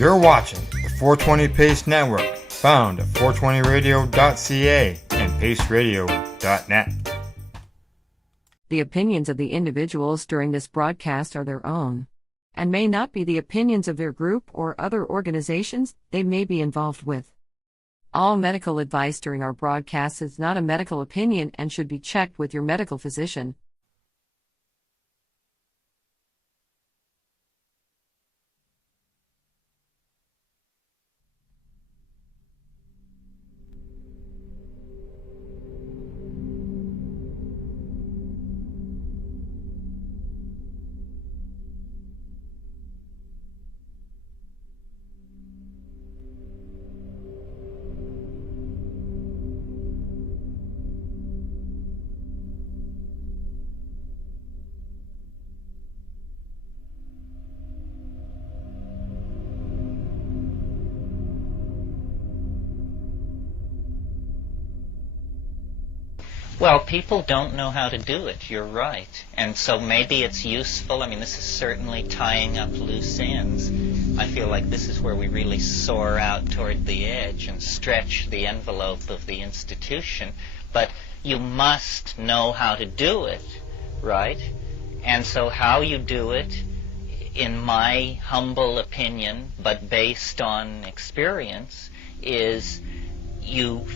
You're watching the 420 Pace Network, found at 420radio.ca and paceradio.net. The opinions of the individuals during this broadcast are their own, and may not be the opinions of their group or other organizations they may be involved with. All medical advice during our broadcast is not a medical opinion and should be checked with your medical physician. Well, people don't know how to do it, you're right. And so maybe it's useful. I mean, this is certainly tying up loose ends. I feel like this is where we really soar out toward the edge and stretch the envelope of the institution. But you must know how to do it, right? And so how you do it, in my humble opinion, but based on experience, is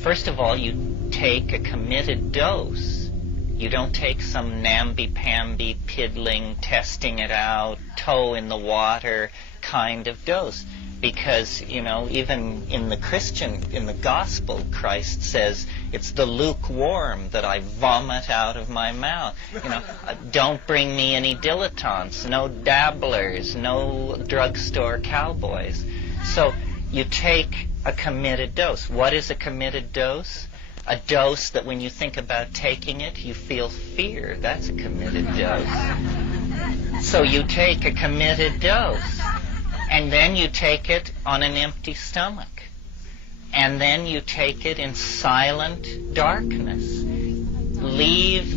first of all, you take a committed dose. You don't take some namby-pamby, piddling, testing it out, toe in the water kind of dose. Because, even in the gospel, Christ says, it's the lukewarm that I vomit out of my mouth. Don't bring me any dilettantes, no dabblers, no drugstore cowboys. So you take a committed dose. What is a committed dose? A dose that when you think about taking it, you feel fear. That's a committed dose. So you take a committed dose, and then you take it on an empty stomach. And then you take it in silent darkness. Leave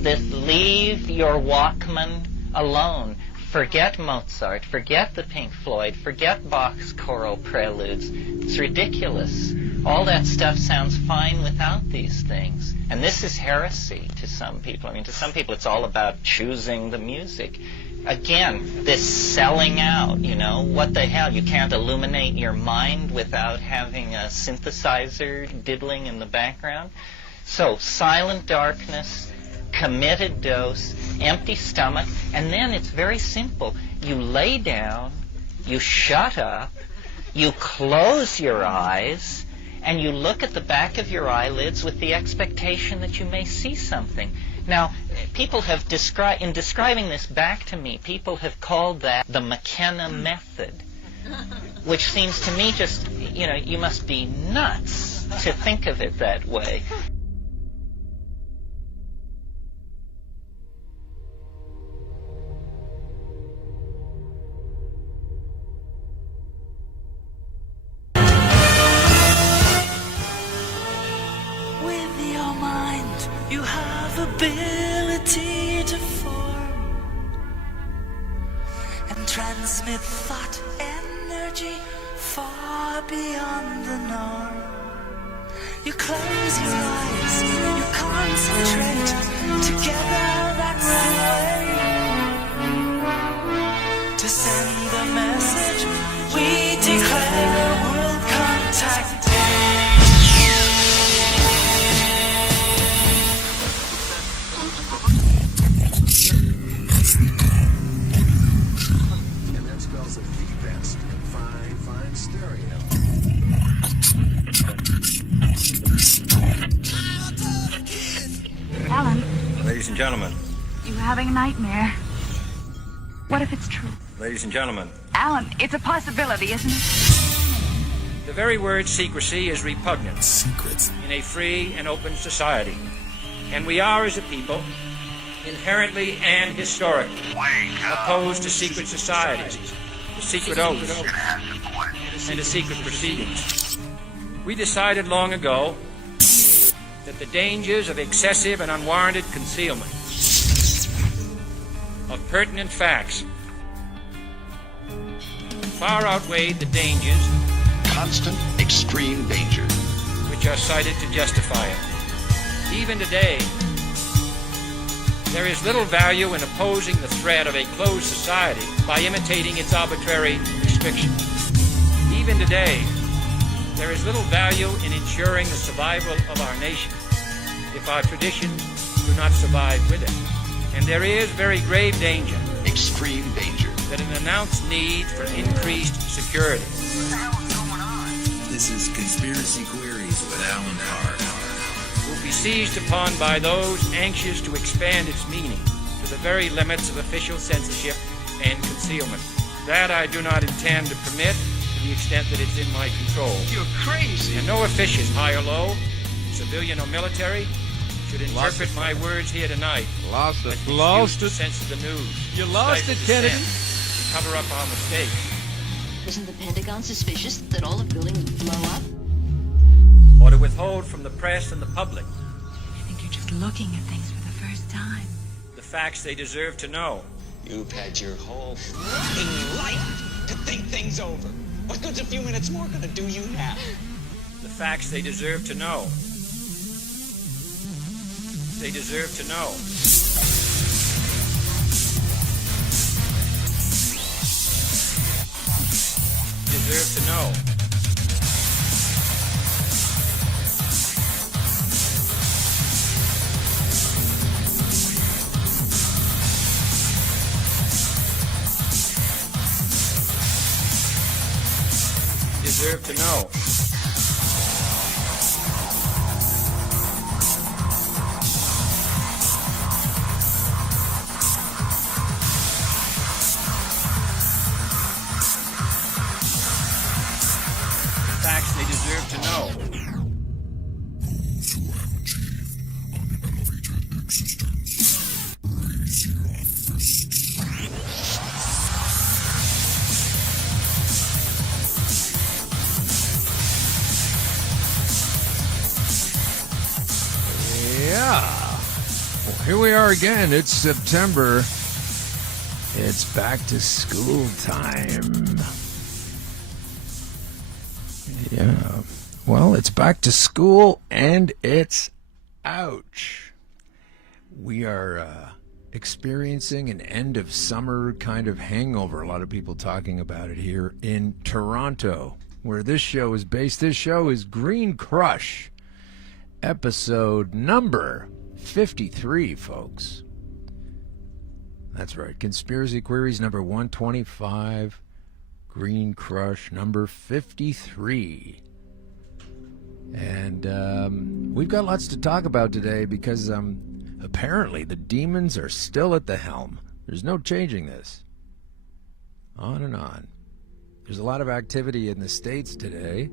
your Walkman alone. Forget Mozart, forget the Pink Floyd, forget Bach's choral preludes. It's ridiculous. All that stuff sounds fine without these things. And this is heresy to some people. I mean, to some people it's all about choosing the music. Again, this selling out, what the hell? You can't illuminate your mind without having a synthesizer diddling in the background. So, silent darkness, committed dose, empty stomach, and then it's very simple. You lay down, you shut up, you close your eyes, and you look at the back of your eyelids with the expectation that you may see something. Now, people have in describing this back to me, people have called that the McKenna method, which seems to me just, you must be nuts to think of it that way. You have ability to form and transmit thought energy far beyond the norm. You close your eyes, you concentrate, together that's the way to send the message. We declare world contact day. Alan, Ladies and gentlemen, you having a nightmare? What if it's true? ladies and gentlemen, Alan, it's a possibility, isn't it? The very word secrecy is repugnant in a free and open society. And we are, as a people, inherently and historically opposed to secret societies, to secret oaths, and to secret proceedings. We decided long ago that the dangers of excessive and unwarranted concealment of pertinent facts far outweighed the dangers Constant, extreme danger. which are cited to justify it. Even today, there is little value in opposing the threat of a closed society by imitating its arbitrary restrictions. Even today, there is little value in ensuring the survival of our nation if our traditions do not survive with it. And there is very grave danger, Extreme danger. that an announced need for increased security This is Conspiracy Queries with Alan Hart. will be seized upon by those anxious to expand its meaning to the very limits of official censorship and concealment. That I do not intend to permit to the extent that it's in my control. You're crazy. And no officious, high or low, civilian or military, should interpret my words here tonight Lost it. as Lost to it. censor the news. You lost stifle it, Kennedy. dissent, to cover up our mistakes. Isn't the Pentagon suspicious that all the buildings would blow up? Or to withhold from the press and the public I think you're just looking at things for the first time. the facts they deserve to know. You've had your whole f***ing life to think things over. What good's a few minutes more gonna do you now? The facts they deserve to know. They deserve to know. Deserve to know. Deserve to know. Facts they deserve to know. Yeah. Well, here we are again. It's September. It's back to school time. Yeah. Well, it's back to school and it's ouch. We are experiencing an end of summer kind of hangover. A lot of people talking about it here in Toronto, where this show is based. This show is Green Crush, episode number 53, folks. That's right. Conspiracy Queries number 125. Green Crush number 53. And we've got lots to talk about today because apparently the demons are still at the helm. There's no changing this. On and on. There's a lot of activity in the States today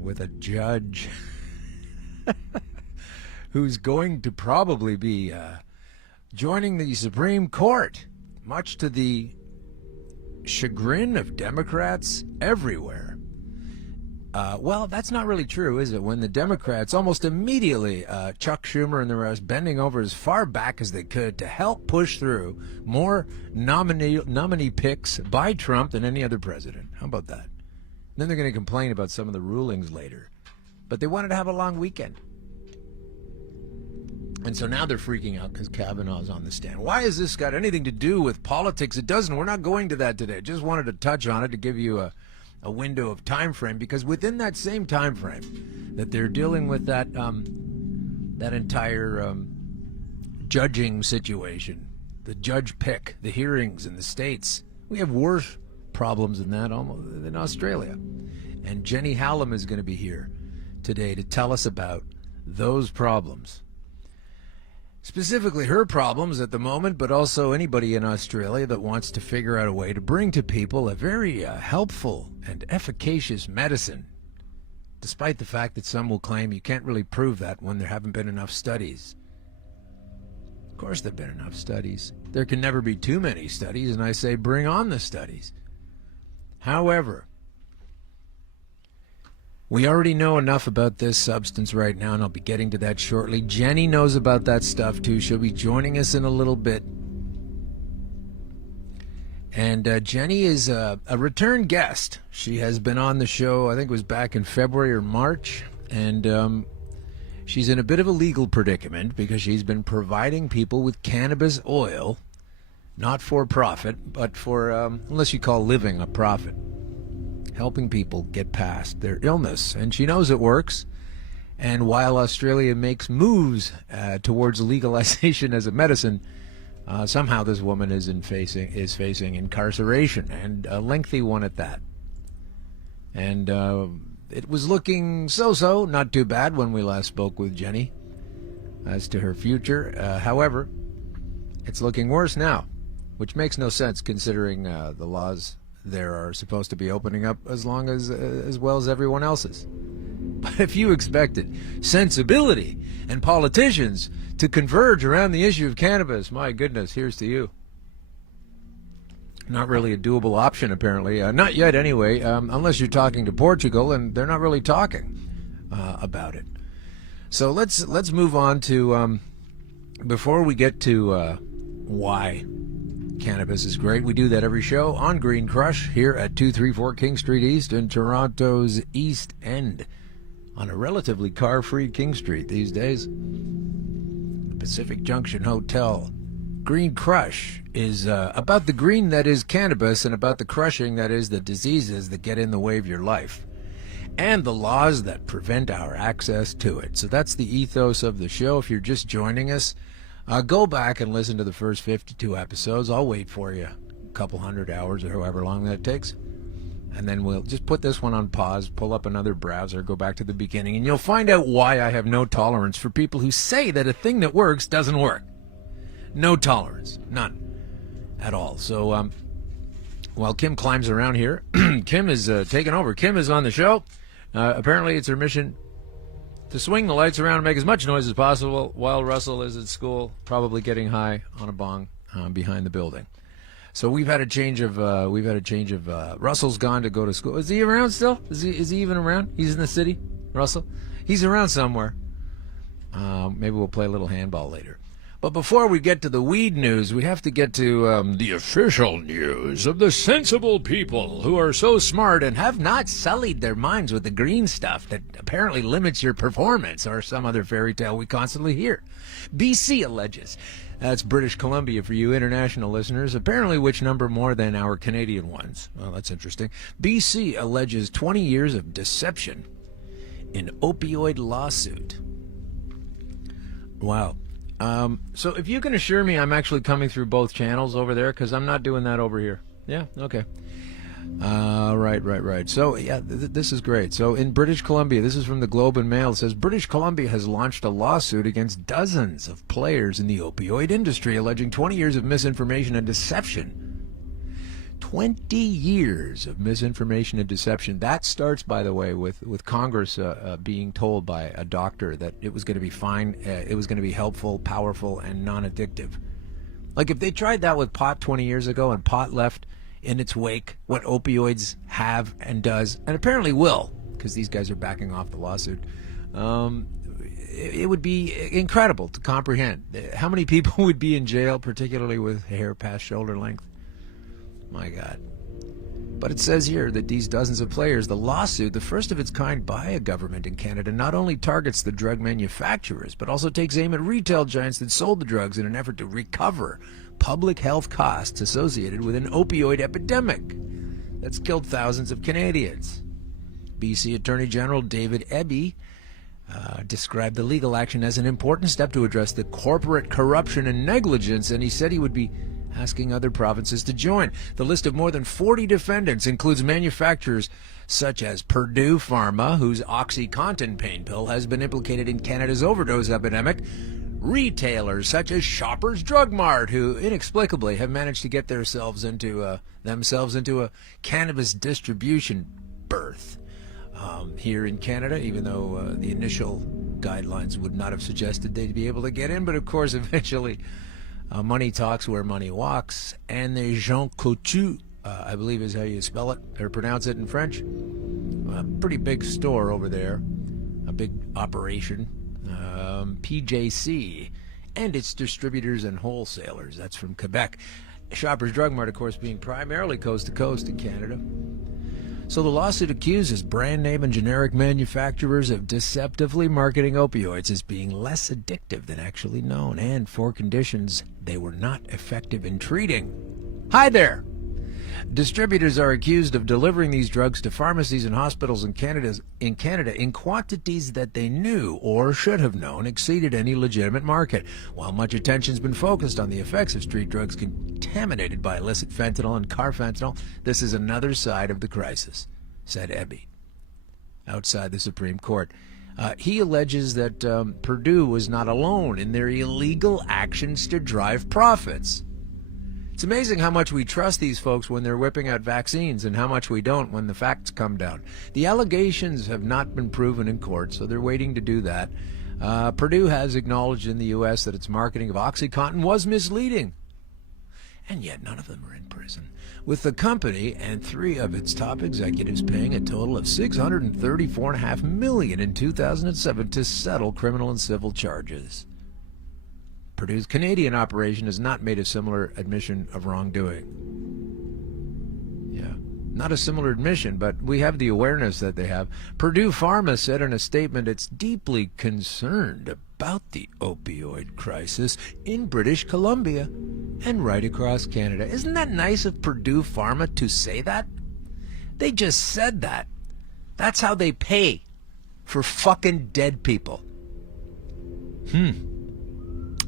with a judge who's going to probably be joining the Supreme Court, much to the chagrin of Democrats everywhere. Well, that's not really true, is it? When the Democrats almost immediately, Chuck Schumer and the rest, bending over as far back as they could to help push through more nominee picks by Trump than any other president. How about that? And then they're going to complain about some of the rulings later. But they wanted to have a long weekend. And so now they're freaking out because Kavanaugh's on the stand. Why has this got anything to do with politics? It doesn't. We're not going to that today. Just wanted to touch on it to give you a window of time frame, because within that same time frame that they're dealing with that entire judging situation, the judge pick, the hearings in the States, we have worse problems than that almost in Australia. And Jenny Hallam is going to be here today to tell us about those problems. Specifically her problems at the moment, but also anybody in Australia that wants to figure out a way to bring to people a very helpful and efficacious medicine, despite the fact that some will claim you can't really prove that when there haven't been enough studies. Of course there have been enough studies. There can never be too many studies, and I say bring on the studies. However, we already know enough about this substance right now, and I'll be getting to that shortly. Jenny knows about that stuff too. She'll be joining us in a little bit. And Jenny is a return guest. She has been on the show, I think it was back in February or March, and she's in a bit of a legal predicament because she's been providing people with cannabis oil, not for profit, but for, unless you call living a profit, helping people get past their illness. And she knows it works. And while Australia makes moves towards legalization as a medicine, somehow this woman is facing incarceration, and a lengthy one at that. And it was looking so-so, not too bad when we last spoke with Jenny as to her future. However, it's looking worse now, which makes no sense considering the laws there are supposed to be opening up as well as everyone else's. But if you expected sensibility and politicians to converge around the issue of cannabis, my goodness, here's to you. Not really a doable option, apparently. Not yet, anyway, unless you're talking to Portugal, and they're not really talking about it. So let's move on to, before we get to why cannabis is great. We do that every show on Green Crush here at 234 King Street East in Toronto's East End, on a relatively car-free King Street these days. The Pacific Junction Hotel. Green Crush is about the green that is cannabis and about the crushing that is the diseases that get in the way of your life and the laws that prevent our access to it. So that's the ethos of the show. If you're just joining us, go back and listen to the first 52 episodes. I'll wait for you a couple hundred hours or however long that takes. And then we'll just put this one on pause, pull up another browser, go back to the beginning, and you'll find out why I have no tolerance for people who say that a thing that works doesn't work. No tolerance. None. At all. So, while Kim climbs around here, Kim is taking over. Kim is on the show. Apparently it's her mission to swing the lights around and make as much noise as possible while Russell is at school, probably getting high on a bong behind the building. So we've had a change of Russell's gone to go to school. Is he around still? Is he even around? He's in the city, Russell? He's around somewhere. Maybe we'll play a little handball later. But before we get to the weed news, we have to get to the official news of the sensible people who are so smart and have not sullied their minds with the green stuff that apparently limits your performance, or some other fairy tale we constantly hear. BC alleges. That's British Columbia for you international listeners, apparently which number more than our Canadian ones. Well, that's interesting. BC alleges 20 years of deception in opioid lawsuit. Wow. So if you can assure me I'm actually coming through both channels over there, because I'm not doing that over here. Yeah, okay. Right. So, yeah, this is great. So in British Columbia, this is from the Globe and Mail, it says, British Columbia has launched a lawsuit against dozens of players in the opioid industry, alleging 20 years of misinformation and deception. 20 years of misinformation and deception. That starts, by the way, with Congress being told by a doctor that it was going to be fine, it was going to be helpful, powerful, and non-addictive. Like if they tried that with pot 20 years ago and pot left in its wake what opioids have and does, and apparently will, because these guys are backing off the lawsuit, it would be incredible to comprehend. How many people would be in jail, particularly with hair past shoulder length? My God. But it says here that these dozens of players, the lawsuit, the first of its kind by a government in Canada, not only targets the drug manufacturers, but also takes aim at retail giants that sold the drugs in an effort to recover public health costs associated with an opioid epidemic that's killed thousands of Canadians. BC Attorney General David Eby described the legal action as an important step to address the corporate corruption and negligence, and he said he would be asking other provinces to join. The list of more than 40 defendants includes manufacturers such as Purdue Pharma, whose OxyContin pain pill has been implicated in Canada's overdose epidemic, retailers such as Shoppers Drug Mart, who inexplicably have managed to get themselves into a cannabis distribution berth here in Canada, even though the initial guidelines would not have suggested they'd be able to get in. But of course, eventually, money talks where money walks. And the Jean Coutu, I believe is how you spell it or pronounce it in French. A pretty big store over there, a big operation. PJC and its distributors and wholesalers. That's from Quebec. Shoppers Drug Mart, of course, being primarily coast to coast in Canada. So the lawsuit accuses brand name and generic manufacturers of deceptively marketing opioids as being less addictive than actually known, and for conditions they were not effective in treating. Hi there! Distributors are accused of delivering these drugs to pharmacies and hospitals in Canada in quantities that they knew or should have known exceeded any legitimate market. While much attention has been focused on the effects of street drugs contaminated by illicit fentanyl and carfentanil, this is another side of the crisis, said Ebby, outside the Supreme Court. He alleges that Purdue was not alone in their illegal actions to drive profits. It's amazing how much we trust these folks when they're whipping out vaccines and how much we don't when the facts come down. The allegations have not been proven in court, so they're waiting to do that. Purdue has acknowledged in the U.S. that its marketing of OxyContin was misleading. And yet none of them are in prison, with the company and 3 of its top executives paying a total of $634.5 million in 2007 to settle criminal and civil charges. Purdue's Canadian operation has not made a similar admission of wrongdoing. Yeah, not a similar admission, but we have the awareness that they have. Purdue Pharma said in a statement it's deeply concerned about the opioid crisis in British Columbia and right across Canada. Isn't that nice of Purdue Pharma to say that? They just said that. That's how they pay for fucking dead people.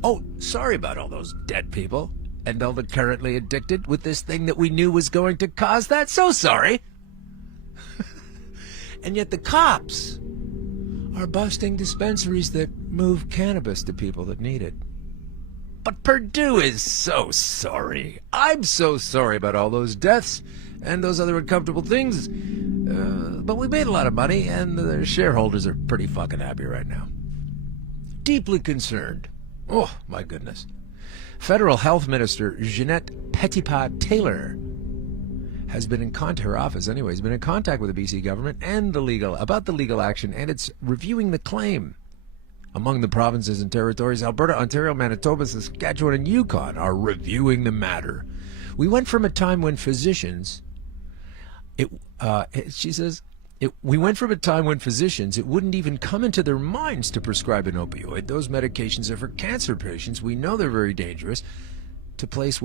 Oh, sorry about all those dead people and all the currently addicted with this thing that we knew was going to cause that. So sorry. And yet the cops are busting dispensaries that move cannabis to people that need it. But Purdue is so sorry. I'm so sorry about all those deaths and those other uncomfortable things. But we made a lot of money, and the shareholders are pretty fucking happy right now. Deeply concerned. Oh, my goodness. Federal Health Minister Jeanette Petitpas-Taylor has been in contact, her office anyway, has been in contact with the BC government and about the legal action, and it's reviewing the claim. Among the provinces and territories, Alberta, Ontario, Manitoba, Saskatchewan, and Yukon are reviewing the matter. We went from a time when physicians, we went from a time when physicians, it wouldn't even come into their minds to prescribe an opioid. Those medications are for cancer patients. We know they're very dangerous. To a place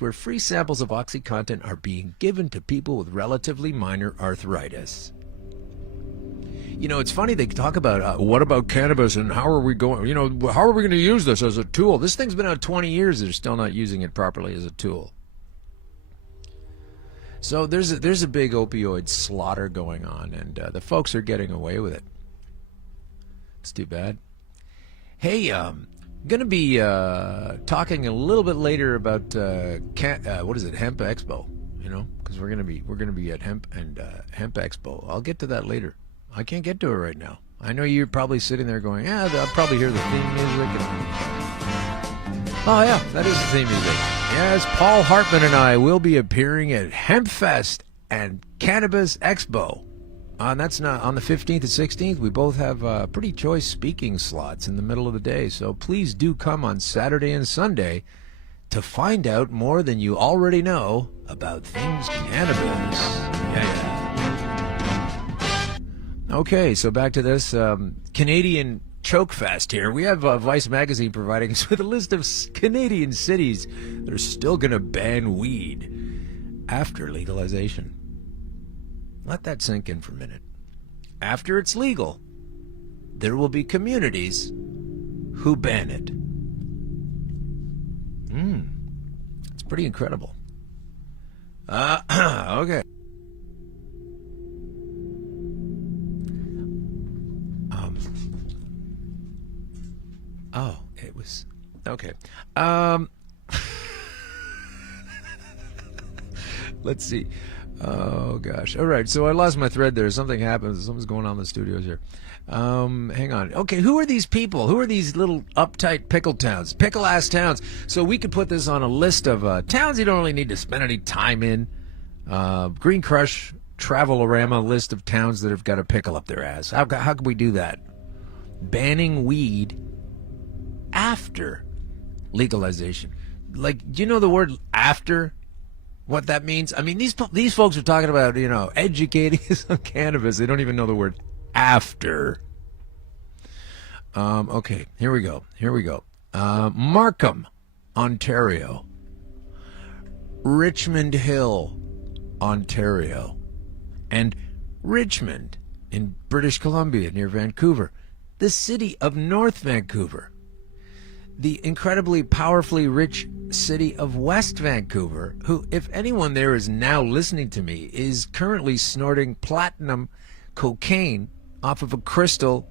where free samples of OxyContin are being given to people with relatively minor arthritis. You know, it's funny they talk about what about cannabis and how are we going to use this as a tool? This thing's been out 20 years. They're still not using it properly as a tool. So there's a big opioid slaughter going on, and the folks are getting away with it. It's too bad. Hey, going to be talking a little bit later about Hemp Expo, because we're going to be at Hemp Expo. I'll get to that later. I can't get to it right now. I know you're probably sitting there going, yeah, I'll probably hear the theme music. Oh yeah, that is the theme music. Yes, Paul Hartman and I will be appearing at Hempfest and Cannabis Expo. That's not on the 15th and 16th. We both have pretty choice speaking slots in the middle of the day, so please do come on Saturday and Sunday to find out more than you already know about things cannabis. Yeah. Okay, so back to this Canadian choke fest here. We have Vice Magazine providing us with a list of Canadian cities that are still going to ban weed after legalization. Let that sink in for a minute. After it's legal, there will be communities who ban it. It's pretty incredible. Okay. Oh, it was okay. Let's see. Oh gosh. All right. So I lost my thread there. Something happened. Something's going on in the studios here. Hang on. Okay. Who are these people? Who are these little uptight pickle towns? Pickle ass towns. So we could put this on a list of towns you don't really need to spend any time in. Green Crush Travelorama list of towns that have got a pickle up their ass. How can we do that? Banning weed after legalization. Like, do you know the word after? What that means? I mean, these folks are talking about, educating us on cannabis. They don't even know the word after. Okay, here we go. Markham, Ontario. Richmond Hill, Ontario. And Richmond in British Columbia near Vancouver. The city of North Vancouver. The incredibly powerfully rich city of West Vancouver, who, if anyone there is now listening to me, is currently snorting platinum cocaine off of a crystal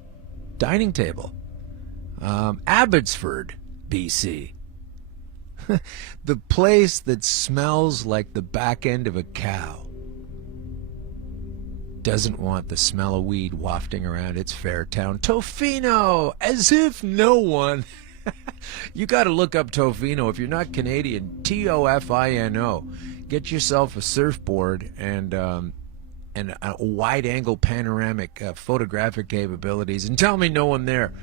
dining table. Abbotsford, BC. The place that smells like the back end of a cow doesn't want the smell of weed wafting around its fair town. Tofino, as if no one... You got to look up Tofino. If you're not Canadian, Tofino. Get yourself a surfboard and a wide-angle panoramic photographic capabilities, and tell me no one there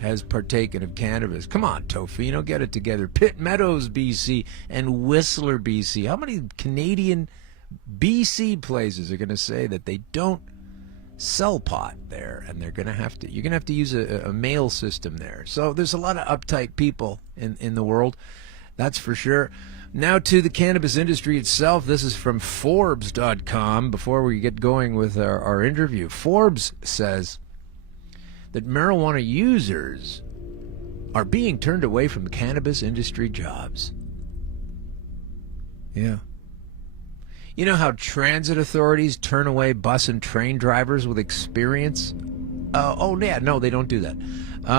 has partaken of cannabis. Come on, Tofino, get it together. Pitt Meadows, BC, and Whistler, BC. How many Canadian BC places are going to say that they don't sell pot there, and you're gonna have to use a mail system there? So there's a lot of uptight people in the world, that's for sure. Now to the cannabis industry itself. This is from Forbes.com. Before we get going with our interview, Forbes says that marijuana users are being turned away from cannabis industry jobs. Yeah. You know how transit authorities turn away bus and train drivers with experience? No, they don't do that.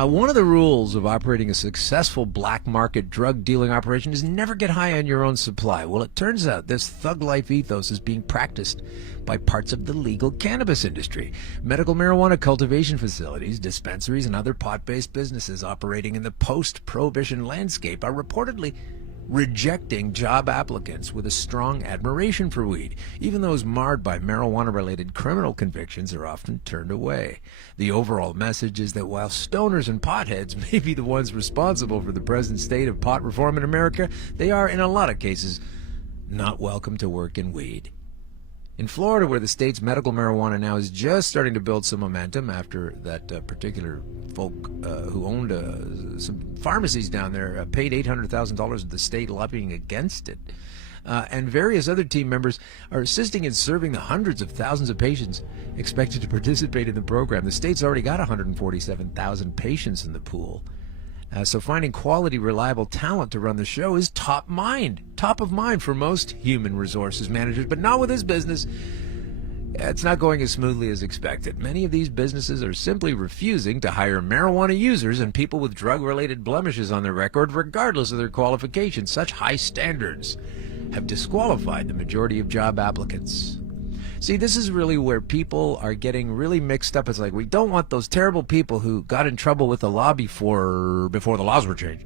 One of the rules of operating a successful black market drug dealing operation is never get high on your own supply. Well, it turns out this thug life ethos is being practiced by parts of the legal cannabis industry. Medical marijuana cultivation facilities, dispensaries, and other pot-based businesses operating in the post-prohibition landscape are reportedly rejecting job applicants with a strong admiration for weed. Even those marred by marijuana-related criminal convictions are often turned away. The overall message is that while stoners and potheads may be the ones responsible for the present state of pot reform in America, they are, in a lot of cases, not welcome to work in weed. In Florida, where the state's medical marijuana now is just starting to build some momentum after that particular folk who owned some pharmacies down there paid $800,000 to the state lobbying against it. And various other team members are assisting in serving the hundreds of thousands of patients expected to participate in the program. The state's already got 147,000 patients in the pool. So finding quality, reliable talent to run the show is top of mind for most human resources managers, but not with this business. It's not going as smoothly as expected. Many of these businesses are simply refusing to hire marijuana users and people with drug-related blemishes on their record, regardless of their qualifications. Such high standards have disqualified the majority of job applicants. See, this is really where people are getting really mixed up. It's like, we don't want those terrible people who got in trouble with the law before the laws were changed,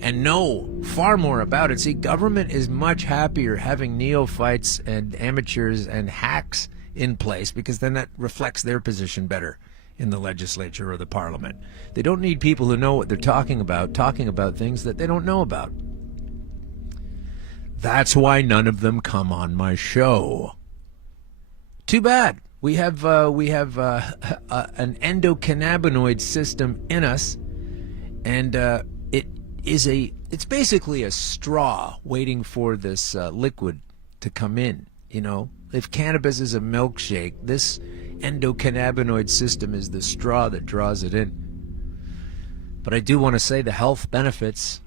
and know far more about it. See, government is much happier having neophytes and amateurs and hacks in place, because then that reflects their position better in the legislature or the parliament. They don't need people who know what they're talking about things that they don't know about. That's why none of them come on my show. Too bad. We have an endocannabinoid system in us, and it's basically a straw waiting for this liquid to come in. You know, if cannabis is a milkshake, this endocannabinoid system is the straw that draws it in. But I do want to say the health benefits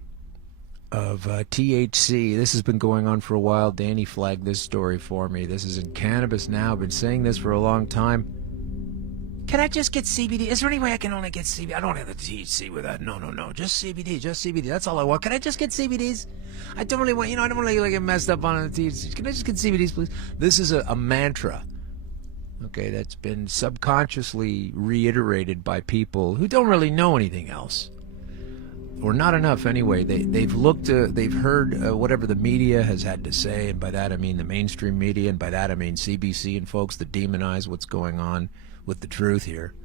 of THC. This has been going on for a while. Danny flagged this story for me. This is in Cannabis Now. I've been saying this for a long time. Can I just get CBD? Is there any way I can only get CBD? I don't have the THC with that. No. Just CBD. That's all I want. Can I just get CBDs? I don't really want, I don't want to get messed up on the THC. Can I just get CBDs, please? This is a mantra, okay, that's been subconsciously reiterated by people who don't really know anything else. Or not enough anyway. They've heard whatever the media has had to say, and by that I mean the mainstream media, and by that I mean CBC and folks that demonize what's going on with the truth here.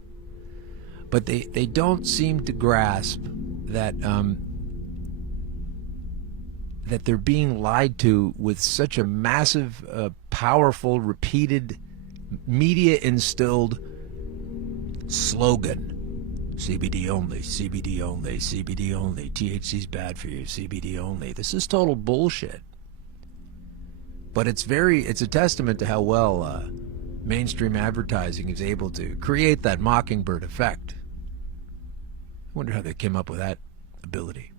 But they don't seem to grasp that that they're being lied to with such a massive, powerful, repeated, media-instilled slogan. CBD only, CBD only, CBD only. THC's bad for you, CBD only. This is total bullshit. But it's a testament to how well mainstream advertising is able to create that mockingbird effect. I wonder how they came up with that ability.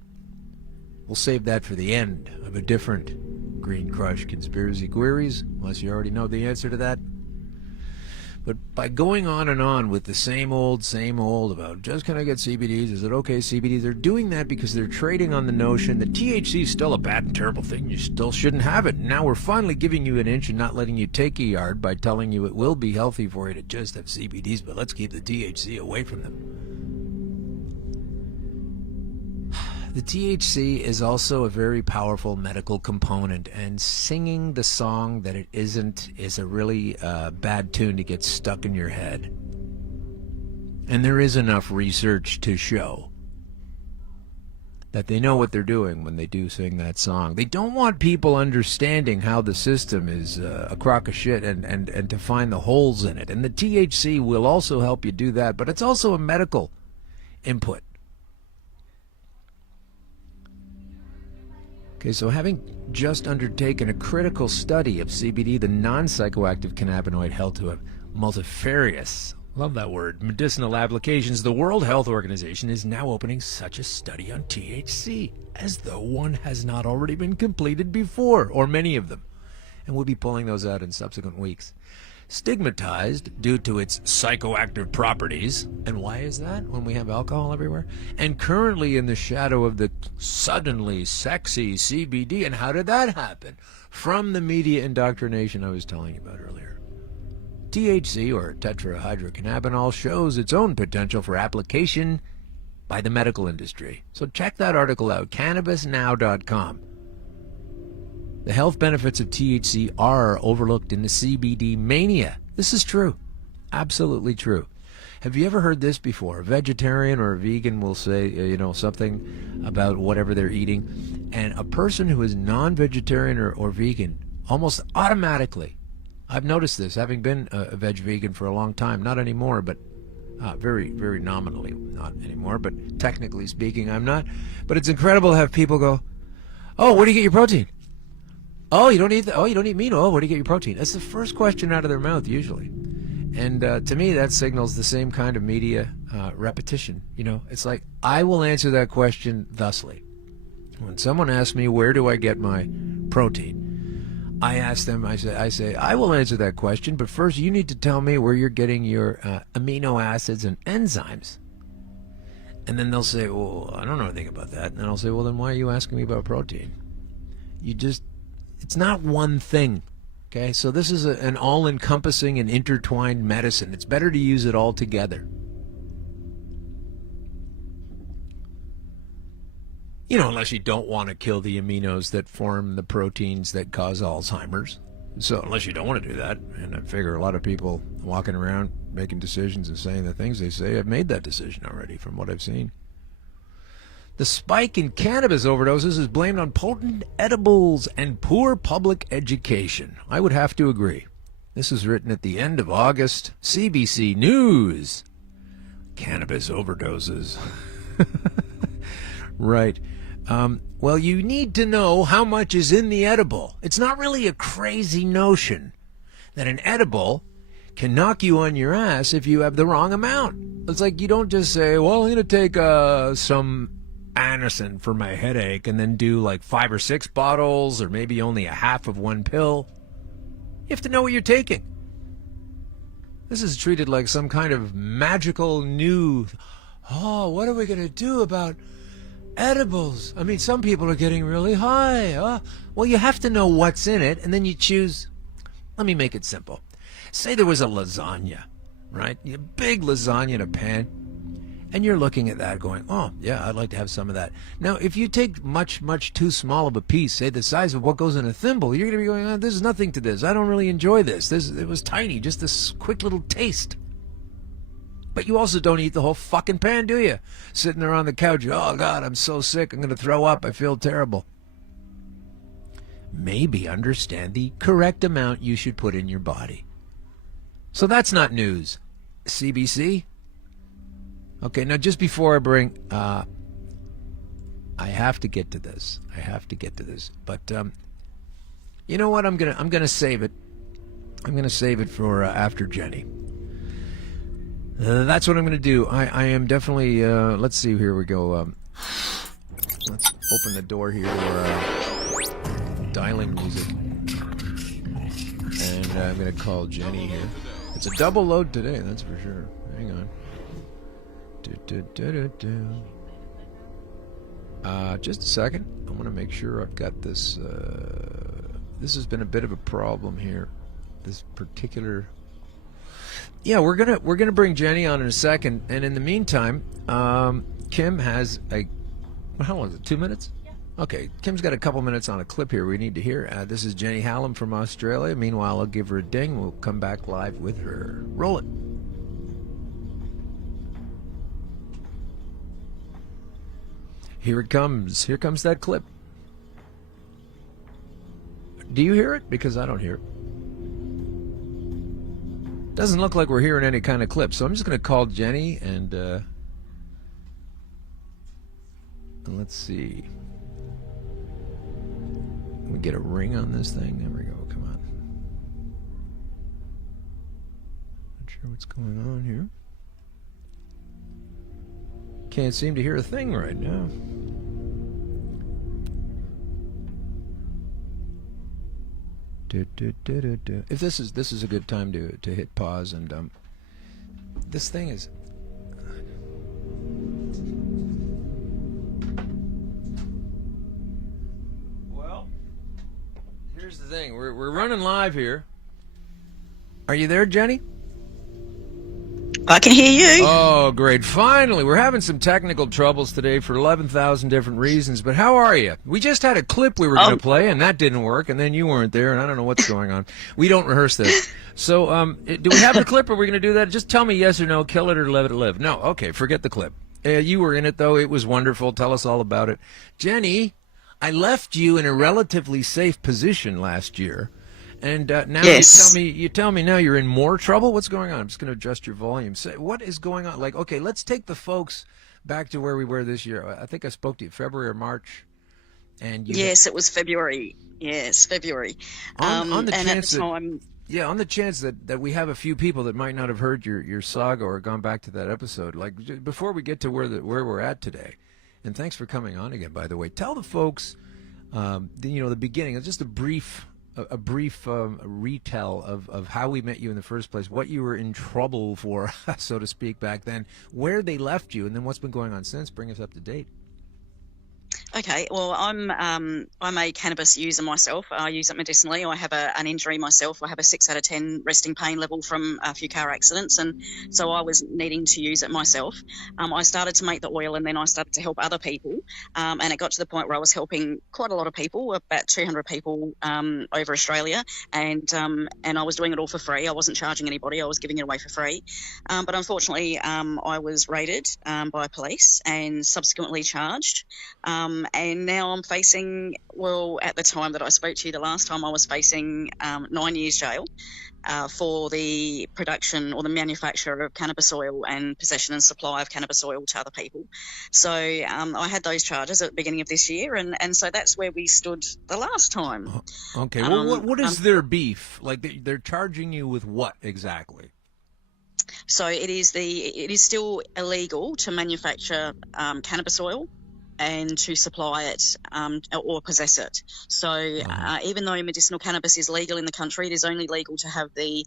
We'll save that for the end of a different Green Crush Conspiracy Queries, unless you already know the answer to that. But by going on and on with the same old about just can I get CBDs, is it okay CBD, they're doing that because they're trading on the notion that THC is still a bad and terrible thing. You still shouldn't have it. Now we're finally giving you an inch and not letting you take a yard by telling you it will be healthy for you to just have CBDs, but let's keep the THC away from them. The THC is also a very powerful medical component, and singing the song that it isn't is a really bad tune to get stuck in your head. And there is enough research to show that they know what they're doing when they do sing that song. They don't want people understanding how the system is a crock of shit and to find the holes in it. And the THC will also help you do that, but it's also a medical input. Okay, so having just undertaken a critical study of CBD, the non-psychoactive cannabinoid held to have multifarious, love that word, medicinal applications, the World Health Organization is now opening such a study on THC, as though one has not already been completed before, or many of them. And we'll be pulling those out in subsequent weeks. Stigmatized due to its psychoactive properties. And why is that when we have alcohol everywhere? And currently in the shadow of the suddenly sexy CBD. And how did that happen? From the media indoctrination I was telling you about earlier. THC, or tetrahydrocannabinol, shows its own potential for application by the medical industry. So check that article out, cannabisnow.com. The health benefits of THC are overlooked in the CBD mania. This is true. Absolutely true. Have you ever heard this before? A vegetarian or a vegan will say, something about whatever they're eating, and a person who is non-vegetarian or vegan, almost automatically, I've noticed this, having been a veg-vegan for a long time, not anymore, but very, very nominally not anymore, but technically speaking, I'm not. But it's incredible to have people go, oh, where do you get your protein? Oh, you don't eat meat? Oh, where do you get your protein? That's the first question out of their mouth, usually. And to me, that signals the same kind of media repetition. It's like, I will answer that question thusly. When someone asks me, where do I get my protein? I ask them, I say, I will answer that question, but first you need to tell me where you're getting your amino acids and enzymes. And then they'll say, well, I don't know anything about that. And then I'll say, well, then why are you asking me about protein? It's not one thing, okay? So this is an all-encompassing and intertwined medicine. It's better to use it all together. Unless you don't want to kill the aminos that form the proteins that cause Alzheimer's. So unless you don't want to do that, and I figure a lot of people walking around making decisions and saying the things they say have made that decision already from what I've seen. The spike in cannabis overdoses is blamed on potent edibles and poor public education. I would have to agree. This is written at the end of August. CBC News. Cannabis overdoses. Right. Well, you need to know how much is in the edible. It's not really a crazy notion that an edible can knock you on your ass if you have the wrong amount. It's like you don't just say, well, I'm going to take some Anacin for my headache and then do like 5 or 6 bottles or maybe only a half of one pill. You have to know what you're taking. This is treated like some kind of magical new, what are we going to do about edibles? I mean, some people are getting really high. Well, you have to know what's in it, and then you choose. Let me make it simple. Say there was a lasagna, right? A big lasagna in a pan. And you're looking at that going, oh, yeah, I'd like to have some of that. Now, if you take much, much too small of a piece, say the size of what goes in a thimble, you're going to be going, there's nothing to this. I don't really enjoy this. It was tiny, just this quick little taste. But you also don't eat the whole fucking pan, do you? Sitting there on the couch, oh, God, I'm so sick. I'm going to throw up. I feel terrible. maybe understand the correct amount you should put in your body. So that's not news. CBC? Okay, now just before I bring... I have to get to this. But you know what? I'm gonna save it. I'm gonna save it for after Jenny. That's what I'm gonna do. I am definitely. Let's see. Here we go. Let's open the door here. Dialing music, and I'm gonna call Jenny here. It's a double load today. That's for sure. Hang on. Just a second. I want to make sure I've got this. This has been a bit of a problem here. This particular. Yeah, we're gonna bring Jenny on in a second, and in the meantime, Kim has a. How long is it? 2 minutes? Yeah. Okay, Kim's got a couple minutes on a clip here we need to hear. This is Jenny Hallam from Australia. Meanwhile, I'll give her a ding. We'll come back live with her. Roll it. Here it comes. Here comes that clip. Do you hear it? Because I don't hear it. Doesn't look like we're hearing any kind of clip, so I'm just going to call Jenny and let's see. We get a ring on this thing. There we go. Come on. Not sure what's going on here. Can't seem to hear a thing right now. If this is a good time to hit pause and this thing is. Well, here's the thing. We're running live here. Are you there, Jenny? I can hear you. Oh, great. Finally, we're having some technical troubles today for 11,000 different reasons, but how are you? We just had a clip we were going to play, and that didn't work, and then you weren't there, and I don't know what's going on. We don't rehearse this. So, do we have the clip? Are we going to do that? Just tell me yes or no, kill it or let it live. No, okay, forget the clip. You were in it, though. It was wonderful. Tell us all about it. Jenny, I left you in a relatively safe position last year. And now yes. you tell me now you're in more trouble. What's going on? I'm just going to adjust your volume. Say, what is going on? Like, okay, let's take the folks back to where we were this year. I think I spoke to you February or March. And yes, it was February. Yes, February. On the and chance at the time, on the chance that we have a few people that might not have heard your saga or gone back to that episode. Like before we get to where we're at today, and thanks for coming on again. By the way, tell the folks, the beginning. Just a brief retell of how we met you in the first place, what you were in trouble for, so to speak, back then, where they left you, and then what's been going on since. Bring us up to date. Okay, well, I'm a cannabis user myself. I use it medicinally. I have an injury myself. I have a 6 out of 10 resting pain level from a few car accidents, and so I was needing to use it myself. I started to make the oil, and then I started to help other people, and it got to the point where I was helping quite a lot of people, about 200 people over Australia, and I was doing it all for free. I wasn't charging anybody. I was giving it away for free, but unfortunately, I was raided by police and subsequently charged. And now I'm facing, well, at the time that I spoke to you the last time, I was facing 9 years jail for the production or the manufacture of cannabis oil and possession and supply of cannabis oil to other people. So I had those charges at the beginning of this year, and so that's where we stood the last time. Okay, well, what is their beef? Like they're charging you with what exactly? So it is still illegal to manufacture cannabis oil and to supply it or possess it. So even though medicinal cannabis is legal in the country, it is only legal to have the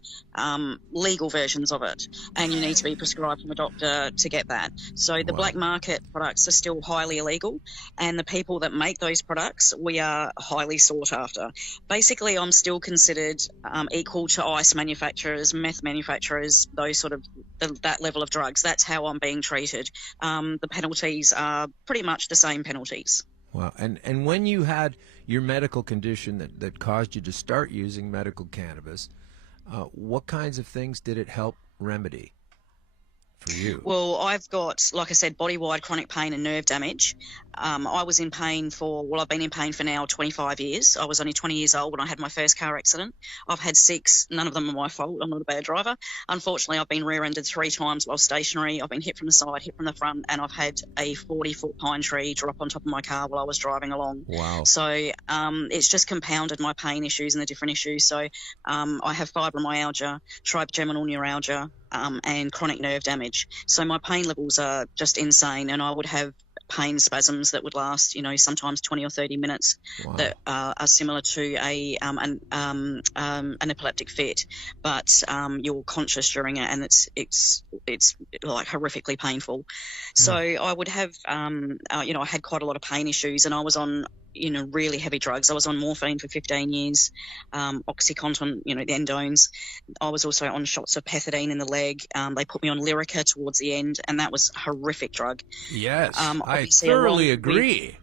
legal versions of it, and you need to be prescribed from a doctor to get that. So the black market products are still highly illegal, and the people that make those products, we are highly sought after. Basically, I'm still considered equal to ice manufacturers, meth manufacturers, those sort of that level of drugs. That's how I'm being treated. The penalties are pretty much the same penalties. Wow. And when you had your medical condition that caused you to start using medical cannabis, what kinds of things did it help remedy for you? Well, I've got, like I said, body-wide chronic pain and nerve damage. I was in pain I've been in pain for now 25 years. I was only 20 years old when I had my first car accident. I've had 6. None of them are my fault. I'm not a bad driver. Unfortunately, I've been rear-ended 3 times while stationary. I've been hit from the side, hit from the front, and I've had a 40-foot pine tree drop on top of my car while I was driving along. Wow. So it's just compounded my pain issues and the different issues. So I have fibromyalgia, trigeminal neuralgia, and chronic nerve damage. So my pain levels are just insane, and I would have pain spasms that would last, sometimes 20 or 30 minutes. Wow. That are similar to an epileptic fit, but you're conscious during it, and it's like horrifically painful. So I would have, I had quite a lot of pain issues, and I was on really heavy drugs. I was on morphine for 15 years, Oxycontin, the endones. I was also on shots of pethidine in the leg. They put me on Lyrica towards the end, and that was a horrific drug. Yes, I thoroughly agree.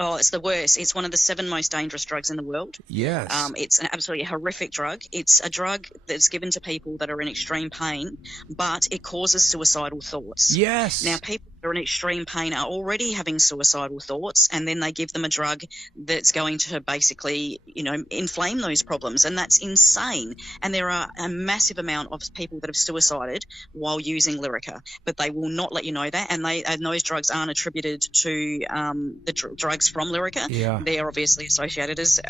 Oh, it's the worst. It's one of the 7 most dangerous drugs in the world. Yes. It's an absolutely horrific drug. It's a drug that's given to people that are in extreme pain, but it causes suicidal thoughts. Yes. Now, people that are in extreme pain are already having suicidal thoughts, and then they give them a drug that's going to basically, inflame those problems, and that's insane. And there are a massive amount of people that have suicided while using Lyrica, but they will not let you know that, and those drugs aren't attributed to the drugs from Lyrica. Yeah. They're obviously associated as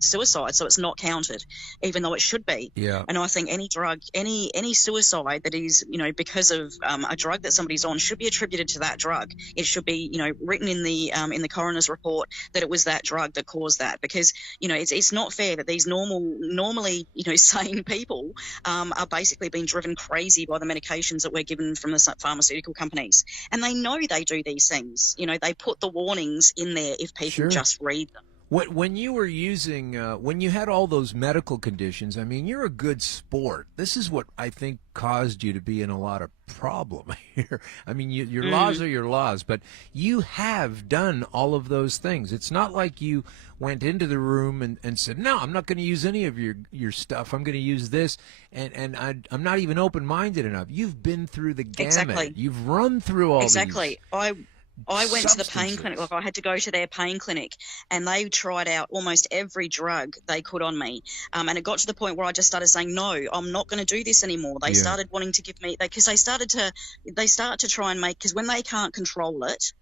suicide, so it's not counted, even though it should be. Yeah. And I think any drug, any suicide that is, because of a drug that somebody's on should be attributed to that drug. It should be, written in the coroner's report that it was that drug that caused that, because, it's not fair that these normally, sane people are basically being driven crazy by the medications that we're given from the pharmaceutical companies. And they know they do these things. They put the warnings in there if people just read them. When you were using, when you had all those medical conditions, I mean, you're a good sport. This is what I think caused you to be in a lot of problem here. I mean, your laws are your laws, but you have done all of those things. It's not like you went into the room and said, no, I'm not going to use any of your stuff. I'm going to use this, and I'm not even open-minded enough. You've been through the gamut. Exactly. You've run through all Exactly. these. I went to the pain clinic. Like, I had to go to their pain clinic, and they tried out almost every drug they could on me. And it got to the point where I just started saying, no, I'm not going to do this anymore. They started wanting to give me, because they start to try and make, because when they can't control it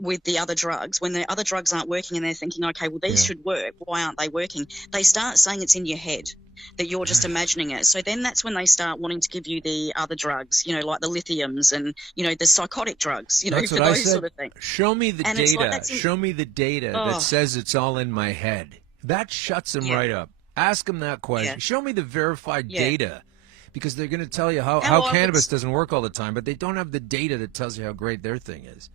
with the other drugs, when the other drugs aren't working and they're thinking, okay, well, these should work, why aren't they working? They start saying it's in your head, that you're just imagining it. So then that's when they start wanting to give you the other drugs, like the lithiums and, the psychotic drugs, That's for what I those said. sort of things. Show me the data. Show me the data that Oh. says it's all in my head. That shuts them right up. Ask them that question. Yeah. Show me the verified data. Because they're going to tell you how How cannabis doesn't work all the time, but they don't have the data that tells you how great their thing is.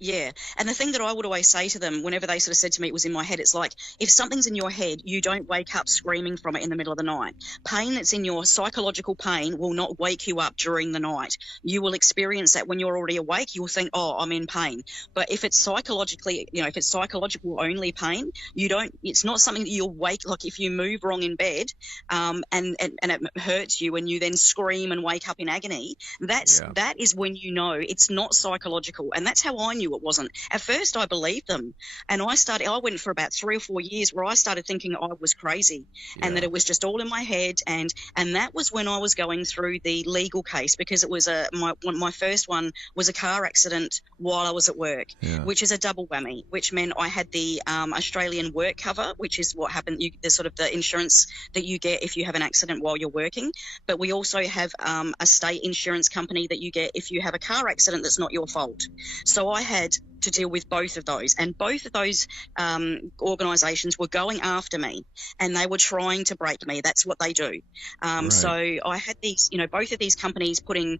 Yeah. And the thing that I would always say to them whenever they sort of said to me it was in my head, it's like, if something's in your head, you don't wake up screaming from it in the middle of the night. Pain that's in your psychological pain will not wake you up during the night. You will experience that when you're already awake. You'll think, oh, I'm in pain. But if it's psychologically, if it's psychological only pain, it's not something that you'll wake, like if you move wrong in bed and it hurts you and you then scream and wake up in agony, that is when you know it's not psychological. And that's how I knew it wasn't. At first I believed them, and I went for about 3 or 4 years where I started thinking I was crazy and that it was just all in my head, and that was when I was going through the legal case, because it was my first one was a car accident while I was at work, which is a double whammy, which meant I had the Australian work cover, which is what happened, the sort of the insurance that you get if you have an accident while you're working, but we also have a state insurance company that you get if you have a car accident that's not your fault. So I had to deal with both of those, and both of those organisations were going after me, and they were trying to break me. That's what they do. So I had these, both of these companies getting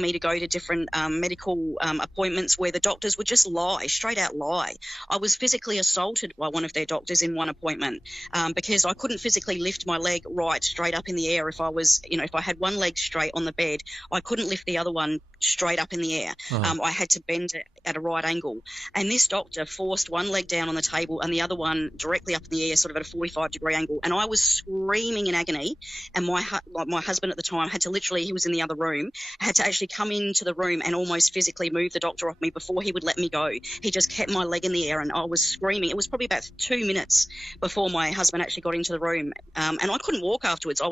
me to go to different medical appointments where the doctors would just lie, straight out lie. I was physically assaulted by one of their doctors in one appointment because I couldn't physically lift my leg right straight up in the air. If I was, if I had one leg straight on the bed, I couldn't lift the other one straight up in the air. I had to bend it at a right angle angle. And this doctor forced one leg down on the table and the other one directly up in the air, sort of at a 45-degree angle. And I was screaming in agony. And my husband at the time had to literally, he was in the other room, had to actually come into the room and almost physically move the doctor off me before he would let me go. He just kept my leg in the air and I was screaming. It was probably about 2 minutes before my husband actually got into the room. And I couldn't walk afterwards.